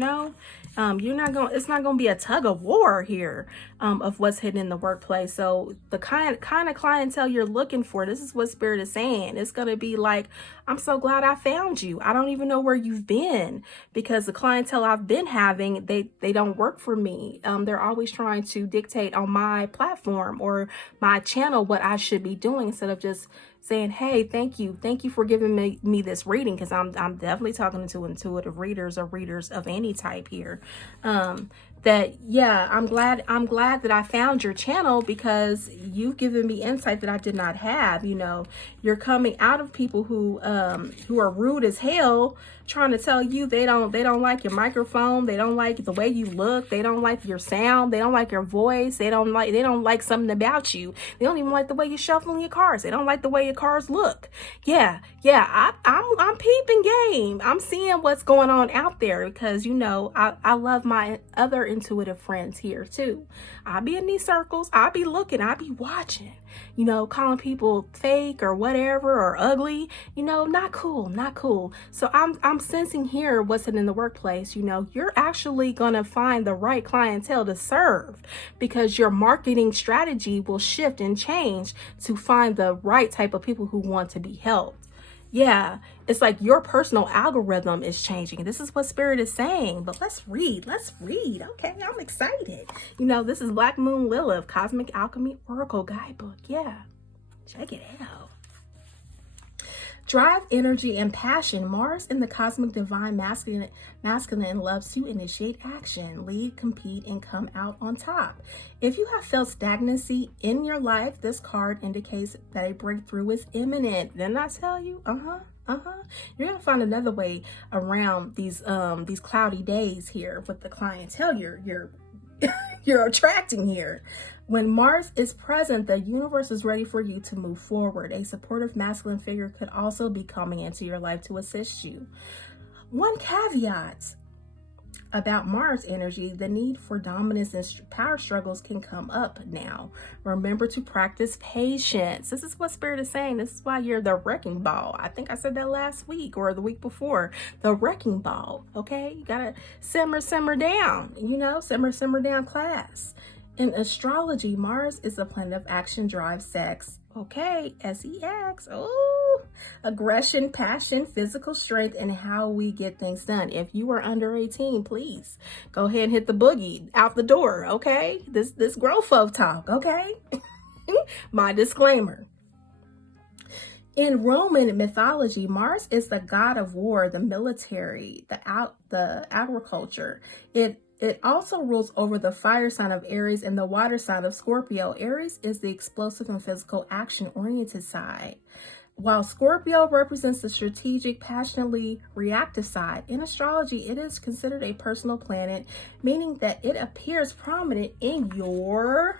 not gonna be a tug of war here of what's hidden in the workplace. So the kind of clientele you're looking for, this is what Spirit is saying. It's gonna be like, I'm so glad I found you. I don't even know where you've been, because the clientele I've been having, they don't work for me. They're always trying to dictate on my platform or my channel what I should be doing, instead of just saying, hey, thank you for giving me this reading, because I'm definitely talking to intuitive readers or readers of any type here. That yeah, I'm glad that I found your channel, because you've given me insight that I did not have. You're coming out of people who are rude as hell, trying to tell you they don't like your microphone, they don't like the way you look, they don't like your sound, they don't like your voice, they don't like something about you, they don't even like the way you're shuffling your cards, they don't like the way your cards look. I'm peeping game. I'm seeing what's going on out there, because I love my other intuitive friends here too. I'll be in these circles, I'll be looking, I'll be watching, calling people fake or whatever or ugly, not cool. So I'm sensing here what's in the workplace. You're actually gonna find the right clientele to serve, because your marketing strategy will shift and change to find the right type of people who want to be helped. Yeah, it's like your personal algorithm is changing. This is what Spirit is saying. But let's read. Okay, I'm excited. This is Black Moon Lilith, Cosmic Alchemy Oracle Guidebook. Yeah, check it out. Drive, energy, and passion. Mars in the cosmic divine masculine loves to initiate action, lead, compete, and come out on top. If you have felt stagnancy in your life, this card indicates that a breakthrough is imminent. Didn't I tell you? You're gonna find another way around these cloudy days here with the clientele you're attracting here. When Mars is present, the universe is ready for you to move forward. A supportive masculine figure could also be coming into your life to assist you. One caveat: about Mars energy, the need for dominance and power struggles can come up now. Remember to practice patience. This is what Spirit is saying. This is why you're the wrecking ball. I think I said that last week or the week before. The wrecking ball, okay? You gotta simmer down, you know, simmer down class. In astrology, Mars is a planet of action, drive, sex. Okay, sex. Oh, aggression, passion, physical strength, and how we get things done. If you are under 18, please go ahead and hit the boogie out the door. Okay, this grown folk talk. Okay, my disclaimer. In Roman mythology, Mars is the god of war, the military, the agriculture. It also rules over the fire sign of Aries and the water sign of Scorpio. Aries is the explosive and physical action-oriented side, while Scorpio represents the strategic, passionately reactive side. In astrology, it is considered a personal planet, meaning that it appears prominent in your,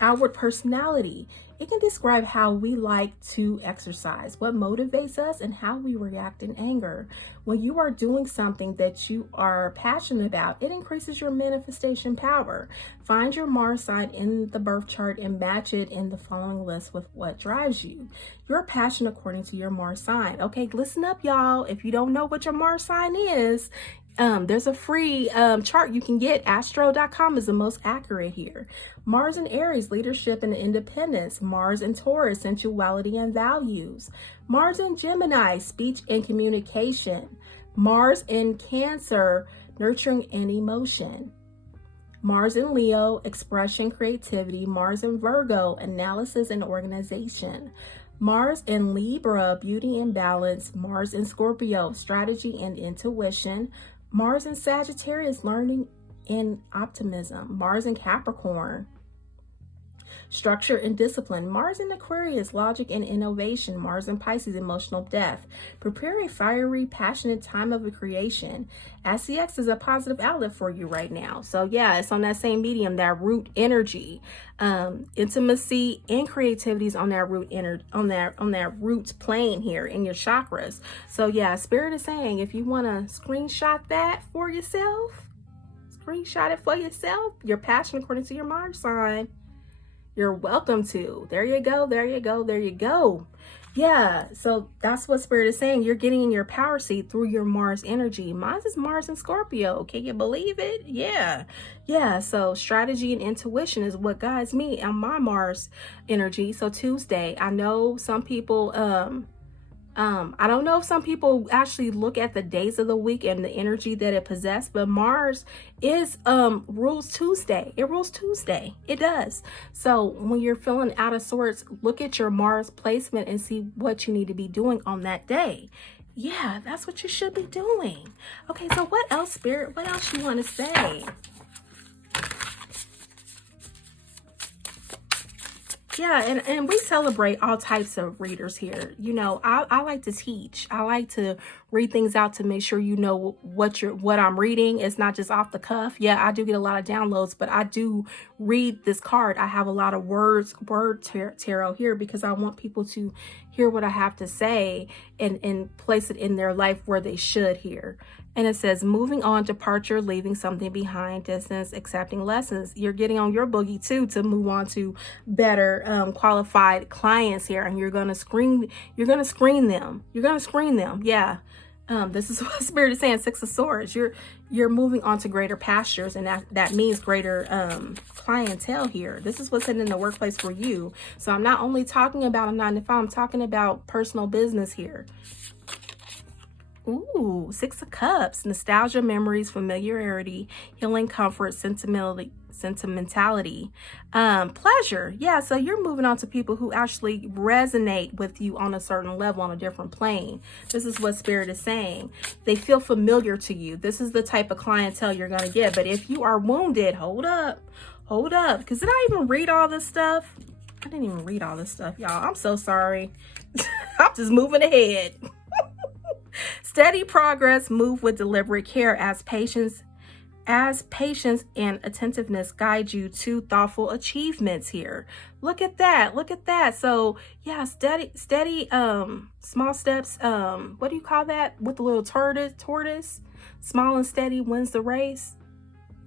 outward personality. It can describe how we like to exercise, what motivates us, and how we react in anger. When you are doing something that you are passionate about, it increases your manifestation power. Find your Mars sign in the birth chart and match it in the following list with what drives you. Your passion according to your Mars sign. Okay, listen up, y'all. If you don't know what your Mars sign is, there's a free chart you can get. Astro.com is the most accurate here. Mars in Aries, leadership and independence. Mars in Taurus, sensuality and values. Mars in Gemini, speech and communication. Mars in Cancer, nurturing and emotion. Mars in Leo, expression, creativity. Mars in Virgo, analysis and organization. Mars in Libra, beauty and balance. Mars in Scorpio, strategy and intuition. Mars in Sagittarius, learning and optimism. Mars in Capricorn, structure and discipline. Mars in Aquarius, logic and innovation. Mars in Pisces, emotional depth. Prepare a fiery, passionate time of a creation. SCX is a positive outlet for you right now. So yeah, it's on that same medium, that root energy. Intimacy and creativity is on that root on that root plane here in your chakras. So yeah, Spirit is saying if you want to screenshot that for yourself, screenshot it for yourself, your passion according to your Mars sign, you're welcome to. There you go, there you go, there you go. Yeah, so that's what Spirit is saying. You're getting in your power seat through your Mars energy. Mine is Mars and Scorpio. Can you believe it? Yeah. So strategy and intuition is what guides me on my Mars energy. So Tuesday, I know some people, I don't know if some people actually look at the days of the week and the energy that it possesses, but Mars is rules Tuesday. It rules Tuesday. It does. So when you're feeling out of sorts, look at your Mars placement and see what you need to be doing on that day. Yeah, that's what you should be doing. Okay, so what else, Spirit? What else you want to say? Yeah, and we celebrate all types of readers here. You know, I like to teach. I like to read things out to make sure you know what I'm reading. It's not just off the cuff. Yeah, I do get a lot of downloads, but I do read this card. I have a lot of word tarot here because I want people to hear what I have to say and place it in their life where they should hear. And it says, moving on, departure, leaving something behind, distance, accepting lessons. You're getting on your boogie too to move on to better qualified clients here. And you're going to screen them. You're going to screen them. Yeah. This is what Spirit is saying, Six of Swords. You're moving on to greater pastures, and that means greater clientele here. This is what's in the workplace for you. So I'm not only talking about a 9-to-5, I'm talking about personal business here. Ooh, Six of Cups, nostalgia, memories, familiarity, healing, comfort, sentimentality, pleasure. Yeah, so you're moving on to people who actually resonate with you on a certain level, on a different plane. This is what Spirit is saying. They feel familiar to you. This is the type of clientele you're going to get. But if you are wounded, hold up, because did I even read all this stuff? I didn't even read all this stuff, y'all. I'm so sorry. I'm just moving ahead. Steady progress, move with deliberate care as patience and attentiveness guide you to thoughtful achievements here. Look at that. So yeah, steady, small steps. What do you call that with the little tortoise? Small and steady wins the race.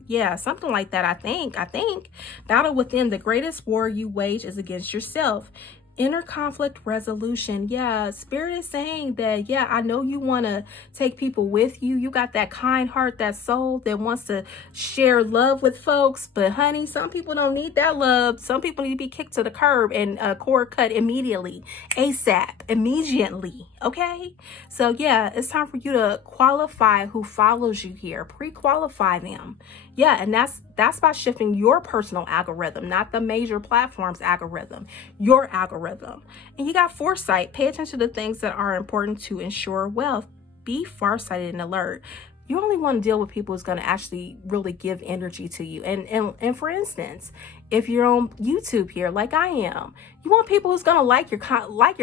Yeah, something like that. I think battle within. The greatest war you wage is against yourself. Inner conflict resolution. Yeah, spirit is saying that, yeah, I know you want to take people with you. You got that kind heart, that soul that wants to share love with folks. But honey, some people don't need that love. Some people need to be kicked to the curb and cord cut immediately, ASAP, immediately. Okay. So yeah, it's time for you to qualify who follows you here. Pre-qualify them. Yeah, and that's by shifting your personal algorithm, not the major platforms algorithm, your algorithm. And you got foresight. Pay attention to things that are important to ensure wealth. Be farsighted and alert. You only want to deal with people who's going to actually really give energy to you. And for instance, if you're on YouTube here, like I am, you want people who's going to like your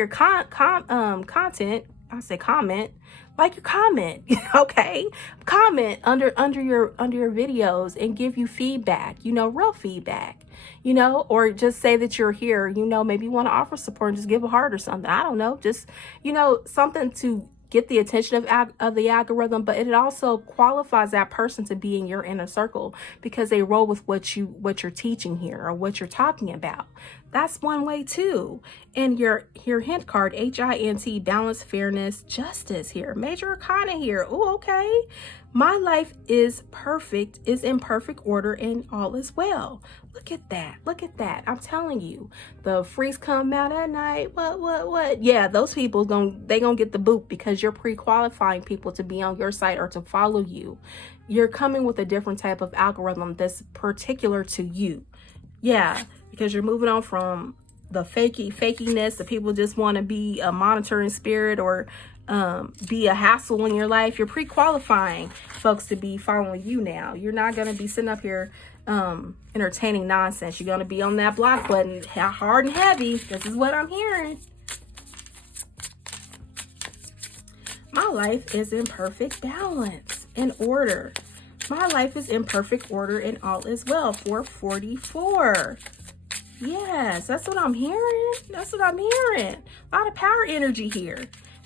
content. I say comment, like your comment, okay? Comment under your videos and give you feedback, real feedback, or just say that you're here, maybe you want to offer support and just give a heart or something. I don't know, just, something to get the attention of the algorithm, but it also qualifies that person to be in your inner circle because they roll with what you're teaching here or what you're talking about. That's one way too. And your hint card, HINT, balance, fairness, justice here. Major arcana here. Oh, okay. My life is in perfect order, and all is well. Look at that. Look at that. I'm telling you, the freaks come out at night. What? Yeah, those people they gonna get the boot because you're pre-qualifying people to be on your site or to follow you. You're coming with a different type of algorithm that's particular to you. Yeah, because you're moving on from the fakiness, the people just want to be a monitoring spirit or be a hassle in your life. You're pre-qualifying folks to be following you now. You're not going to be sitting up here entertaining nonsense. You're going to be on that block button hard and heavy. This is what I'm hearing. My life is in perfect balance and order. My life is in perfect order and all is well. 444. Yes, that's what I'm hearing. That's what I'm hearing. A lot of power energy here.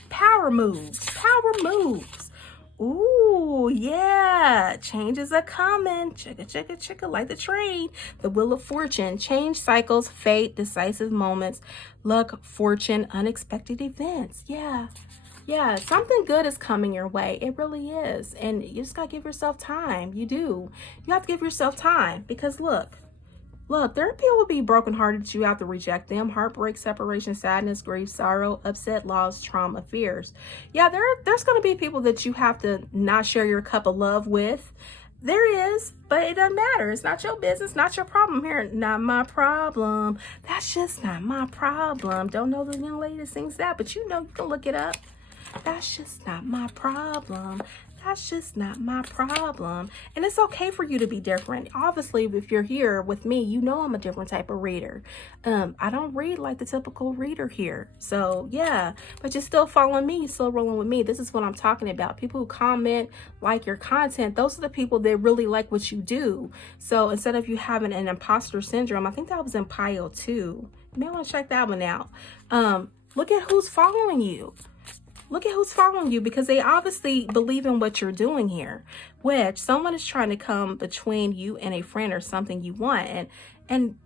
Power moves. Power moves. Ooh, yeah. Changes are coming. Chicka, like the train. The wheel of fortune. Change cycles, fate, decisive moments, luck, fortune, unexpected events. Yeah, something good is coming your way. It really is. And you just got to give yourself time. You do. You have to give yourself time because look, there are people who be brokenhearted that you have to reject them. Heartbreak, separation, sadness, grief, sorrow, upset, loss, trauma, fears. Yeah, there's going to be people that you have to not share your cup of love with. There is, but it doesn't matter. It's not your business, not your problem here. Not my problem. That's just not my problem. Don't know the young lady that sings that, but you can look it up. That's just not my problem. That's just not my problem. And it's okay for you to be different. Obviously, if you're here with me, I'm a different type of reader. I don't read like the typical reader here. So yeah, but you're still following me, you're still rolling with me. This is what I'm talking about. People who comment, like your content, those are the people that really like what you do. So instead of you having an imposter syndrome, I think that was in Pile too. You may want to check that one out. Look at who's following you. Look at who's following you because they obviously believe in what you're doing here. Which someone is trying to come between you and a friend or something you want. And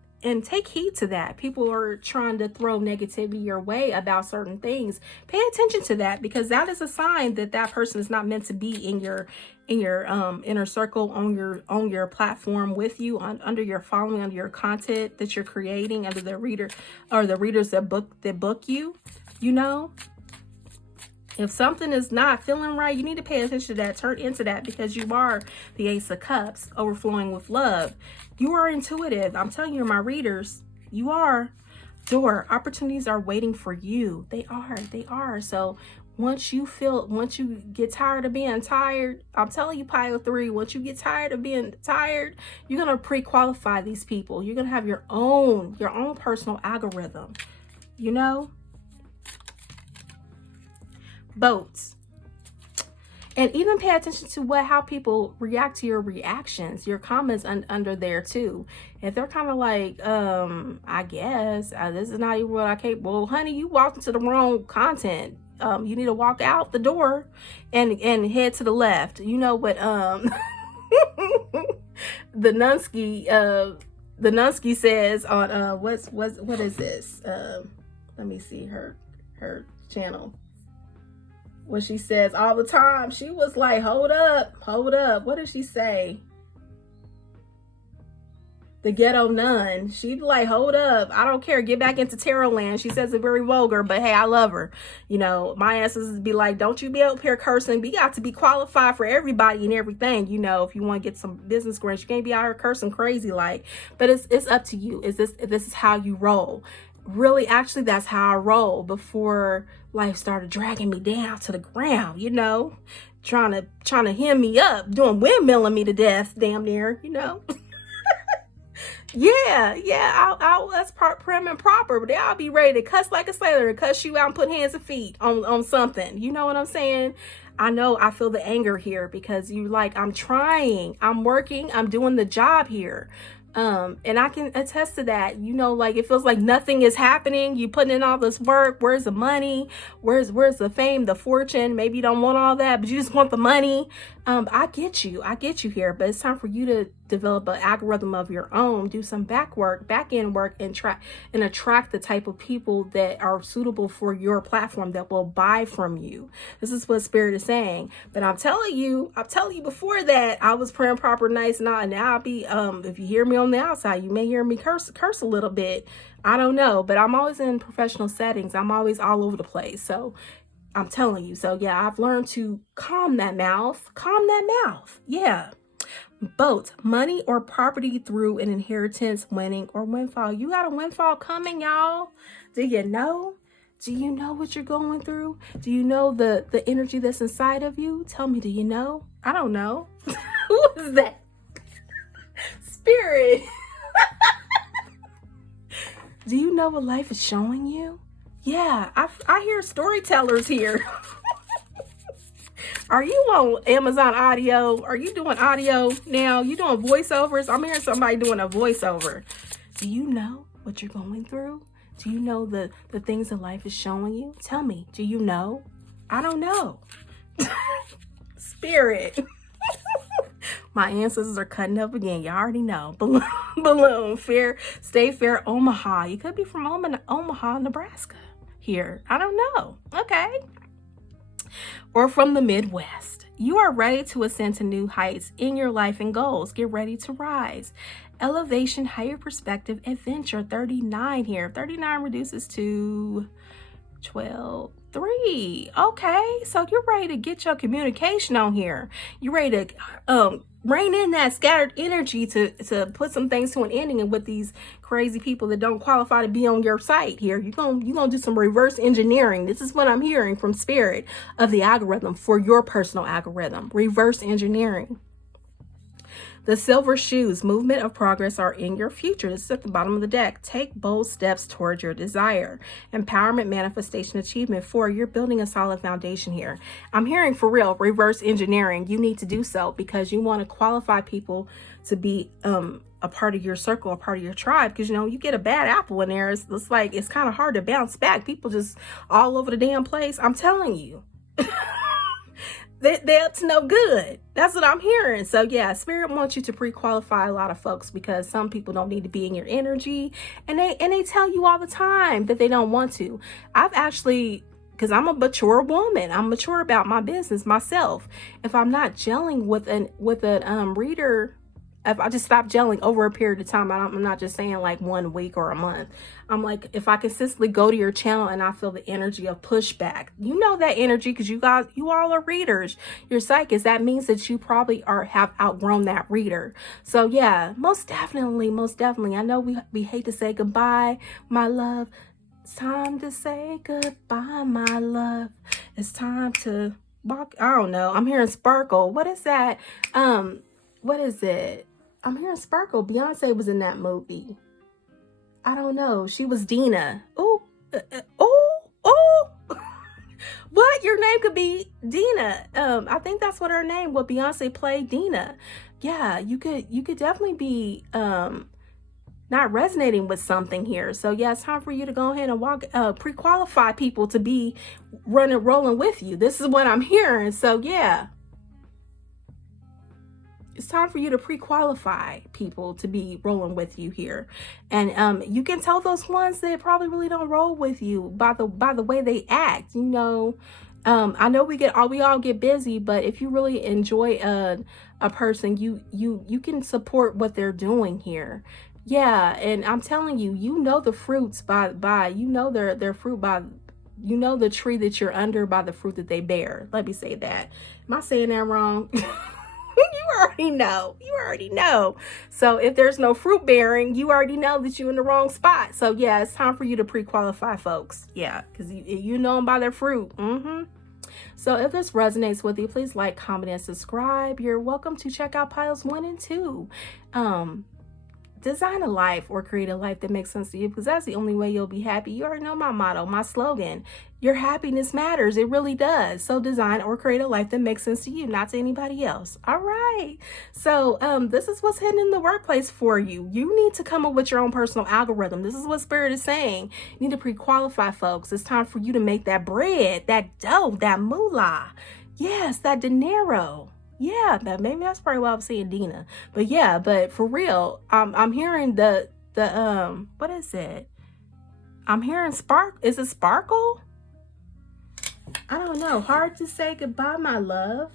take heed to that. People are trying to throw negativity your way about certain things. Pay attention to that because that is a sign that that person is not meant to be in your inner circle, on your platform with you, under your following, under your content that you're creating, under the reader or the readers that book you. If something is not feeling right, you need to pay attention to that. Turn into that because you are the Ace of Cups, overflowing with love. You are intuitive. I'm telling you, my readers, you are. Door, opportunities are waiting for you. They are. So once you get tired of being tired, I'm telling you, Pile 3, once you get tired of being tired, you're going to pre-qualify these people. You're going to have your own personal algorithm, Boats. And even pay attention to how people react to your reactions, your comments under there too. If they're kind of like, I guess this is not even what I capable. Well, honey, you walked into the wrong content. You need to walk out the door and head to the left. You know what the Nunsky says on what is this? Let me see her channel. What she says all the time. She was like, hold up. What did she say? The ghetto nun. She'd be like, hold up. I don't care. Get back into tarot land. She says it very vulgar, but hey, I love her. You know, my ancestors be like, don't you be up here cursing. You got to be qualified for everybody and everything. You know, if you want to get some business grants, you can't be out here cursing crazy like. But it's up to you. This is how you roll. Really, actually, that's how I roll before life started dragging me down to the ground, you know, trying to hem me up, doing windmilling me to death, damn near, you know. I'll that's prim and proper, but then I'll be ready to cuss like a sailor and cuss you out and put hands and feet on something. You know what I'm saying? I know I feel the anger here because you like, I'm trying, I'm working, I'm doing the job here. And I can attest to that. You know, like it feels like nothing is happening. You putting in all this work. Where's the money? Where's the fame, the fortune? Maybe you don't want all that, but you just want the money. I get you here, but it's time for you to develop an algorithm of your own, do some back end work, and attract the type of people that are suitable for your platform that will buy from you. This is what Spirit is saying. But I'm telling you before that, I was praying proper nice and I'll be, if you hear me on the outside, you may hear me curse a little bit. I don't know, but I'm always in professional settings. I'm always all over the place. So I'm telling you. So yeah, I've learned to calm that mouth. Yeah. Both money or property through an inheritance, winning or windfall. You got a windfall coming, y'all. Do you know? Do you know what you're going through? Do you know the energy that's inside of you? Tell me, do you know? I don't know. Who is that? Spirit. Do you know what life is showing you? Yeah, I hear storytellers here. Are you on Amazon Audio? Are you doing audio now? You doing voiceovers? I'm hearing somebody doing a voiceover. Do you know what you're going through? Do you know the things that life is showing you? Tell me, do you know? I don't know. Spirit. My ancestors are cutting up again. You already know. Balloon, fair, stay fair, Omaha. You could be from Omaha, Nebraska here. I don't know. Okay. Or from the Midwest. You are ready to ascend to new heights in your life and goals. Get ready to rise. Elevation, higher perspective, adventure. 39 here. 39 reduces to 12. 3. Okay, so you're ready to get your communication on here. You're ready to rein in that scattered energy to put some things to an ending, and with these crazy people that don't qualify to be on your site here, you're gonna do some reverse engineering. This is what I'm hearing from Spirit of the algorithm for your personal algorithm. Reverse engineering. The silver shoes, movement of progress are in your future. This is at the bottom of the deck. Take bold steps towards your desire. Empowerment, manifestation, achievement. 4, you're building a solid foundation here. I'm hearing for real, reverse engineering. You need to do so because you want to qualify people to be a part of your circle, a part of your tribe. Because, you know, you get a bad apple in there. It's like, it's kind of hard to bounce back. People just all over the damn place. I'm telling you. That's no good. That's what I'm hearing. So yeah, Spirit wants you to pre-qualify a lot of folks because some people don't need to be in your energy, and they tell you all the time that they don't want to. I've actually, because I'm a mature woman, I'm mature about my business myself. If I'm not gelling with a reader, if I just stop gelling over a period of time, I'm not just saying like 1 week or a month. I'm like, if I consistently go to your channel and I feel the energy of pushback, you know that energy because you all are readers. You're psychics. That means that you probably have outgrown that reader. So yeah, most definitely. I know we hate to say goodbye, my love. It's time to say goodbye, my love. It's time to walk. I don't know. I'm hearing sparkle. What is that? What is it? I'm hearing sparkle. Beyonce was in that movie. I don't know. She was Dina. Oh. What? Your name could be Dina. I think that's what her name. What Beyonce played, Dina. Yeah, you could definitely be not resonating with something here. So yeah, it's time for you to go ahead and pre-qualify people to be rolling with you. This is what I'm hearing. So yeah, it's time for you to pre-qualify people to be rolling with you here. And you can tell those ones that probably really don't roll with you by the way they act. You know, I know we all get busy, but if you really enjoy a person, you can support what they're doing here. Yeah, and I'm telling you, you know the fruits by you know their fruit by, you know the tree that you're under by the fruit that they bear. Let me say that. Am I saying that wrong? You already know. You already know. So if there's no fruit bearing, you already know that you're in the wrong spot. So yeah, it's time for you to pre-qualify folks. Yeah, because you know them by their fruit. So if this resonates with you, please like, comment, and subscribe. You're welcome to check out piles 1 and 2. Design a life or create a life that makes sense to you, because that's the only way you'll be happy. You already know my motto, my slogan. Your happiness matters. It really does. So design or create a life that makes sense to you, not to anybody else. All right. So this is what's hidden in the workplace for you. You need to come up with your own personal algorithm. This is what Spirit is saying. You need to pre-qualify, folks. It's time for you to make that bread, that dough, that moolah. Yes, that dinero. Yeah, maybe that's probably why I'm saying Dina. But yeah, but for real, I'm hearing the what is it? I'm hearing is it sparkle? I don't know. Hard to say goodbye, my love.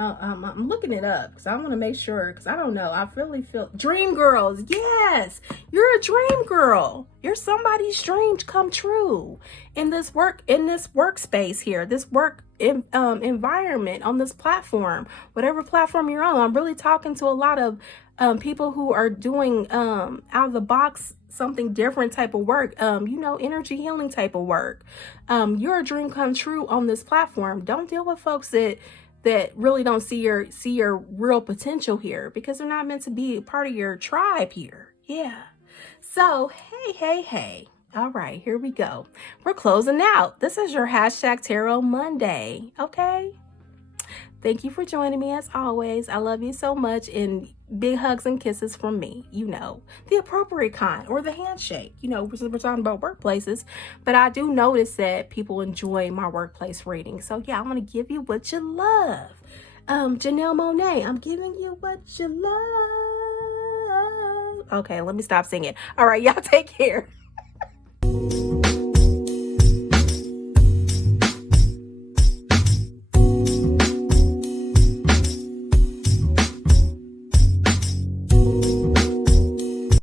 I'm looking it up because I want to make sure, because I don't know. I really feel dream girls. Yes, you're a dream girl. You're somebody's dream come true in this workspace here, this work environment on this platform, whatever platform you're on. I'm really talking to a lot of people who are doing out of the box, something different type of work, you know, energy healing type of work. You're a dream come true on this platform. Don't deal with folks that really don't see your real potential here, because they're not meant to be part of your tribe here. Yeah. So, hey. All right, here we go. We're closing out. This is your #Tarot Monday. Okay. Thank you for joining me as always. I love you so much, and big hugs and kisses from me. You know, the appropriate kind, or the handshake. You know, we're talking about workplaces, but I do notice that people enjoy my workplace reading. So yeah, I'm gonna give you what you love. Janelle Monáe, I'm giving you what you love. Okay, let me stop singing. All right, y'all take care.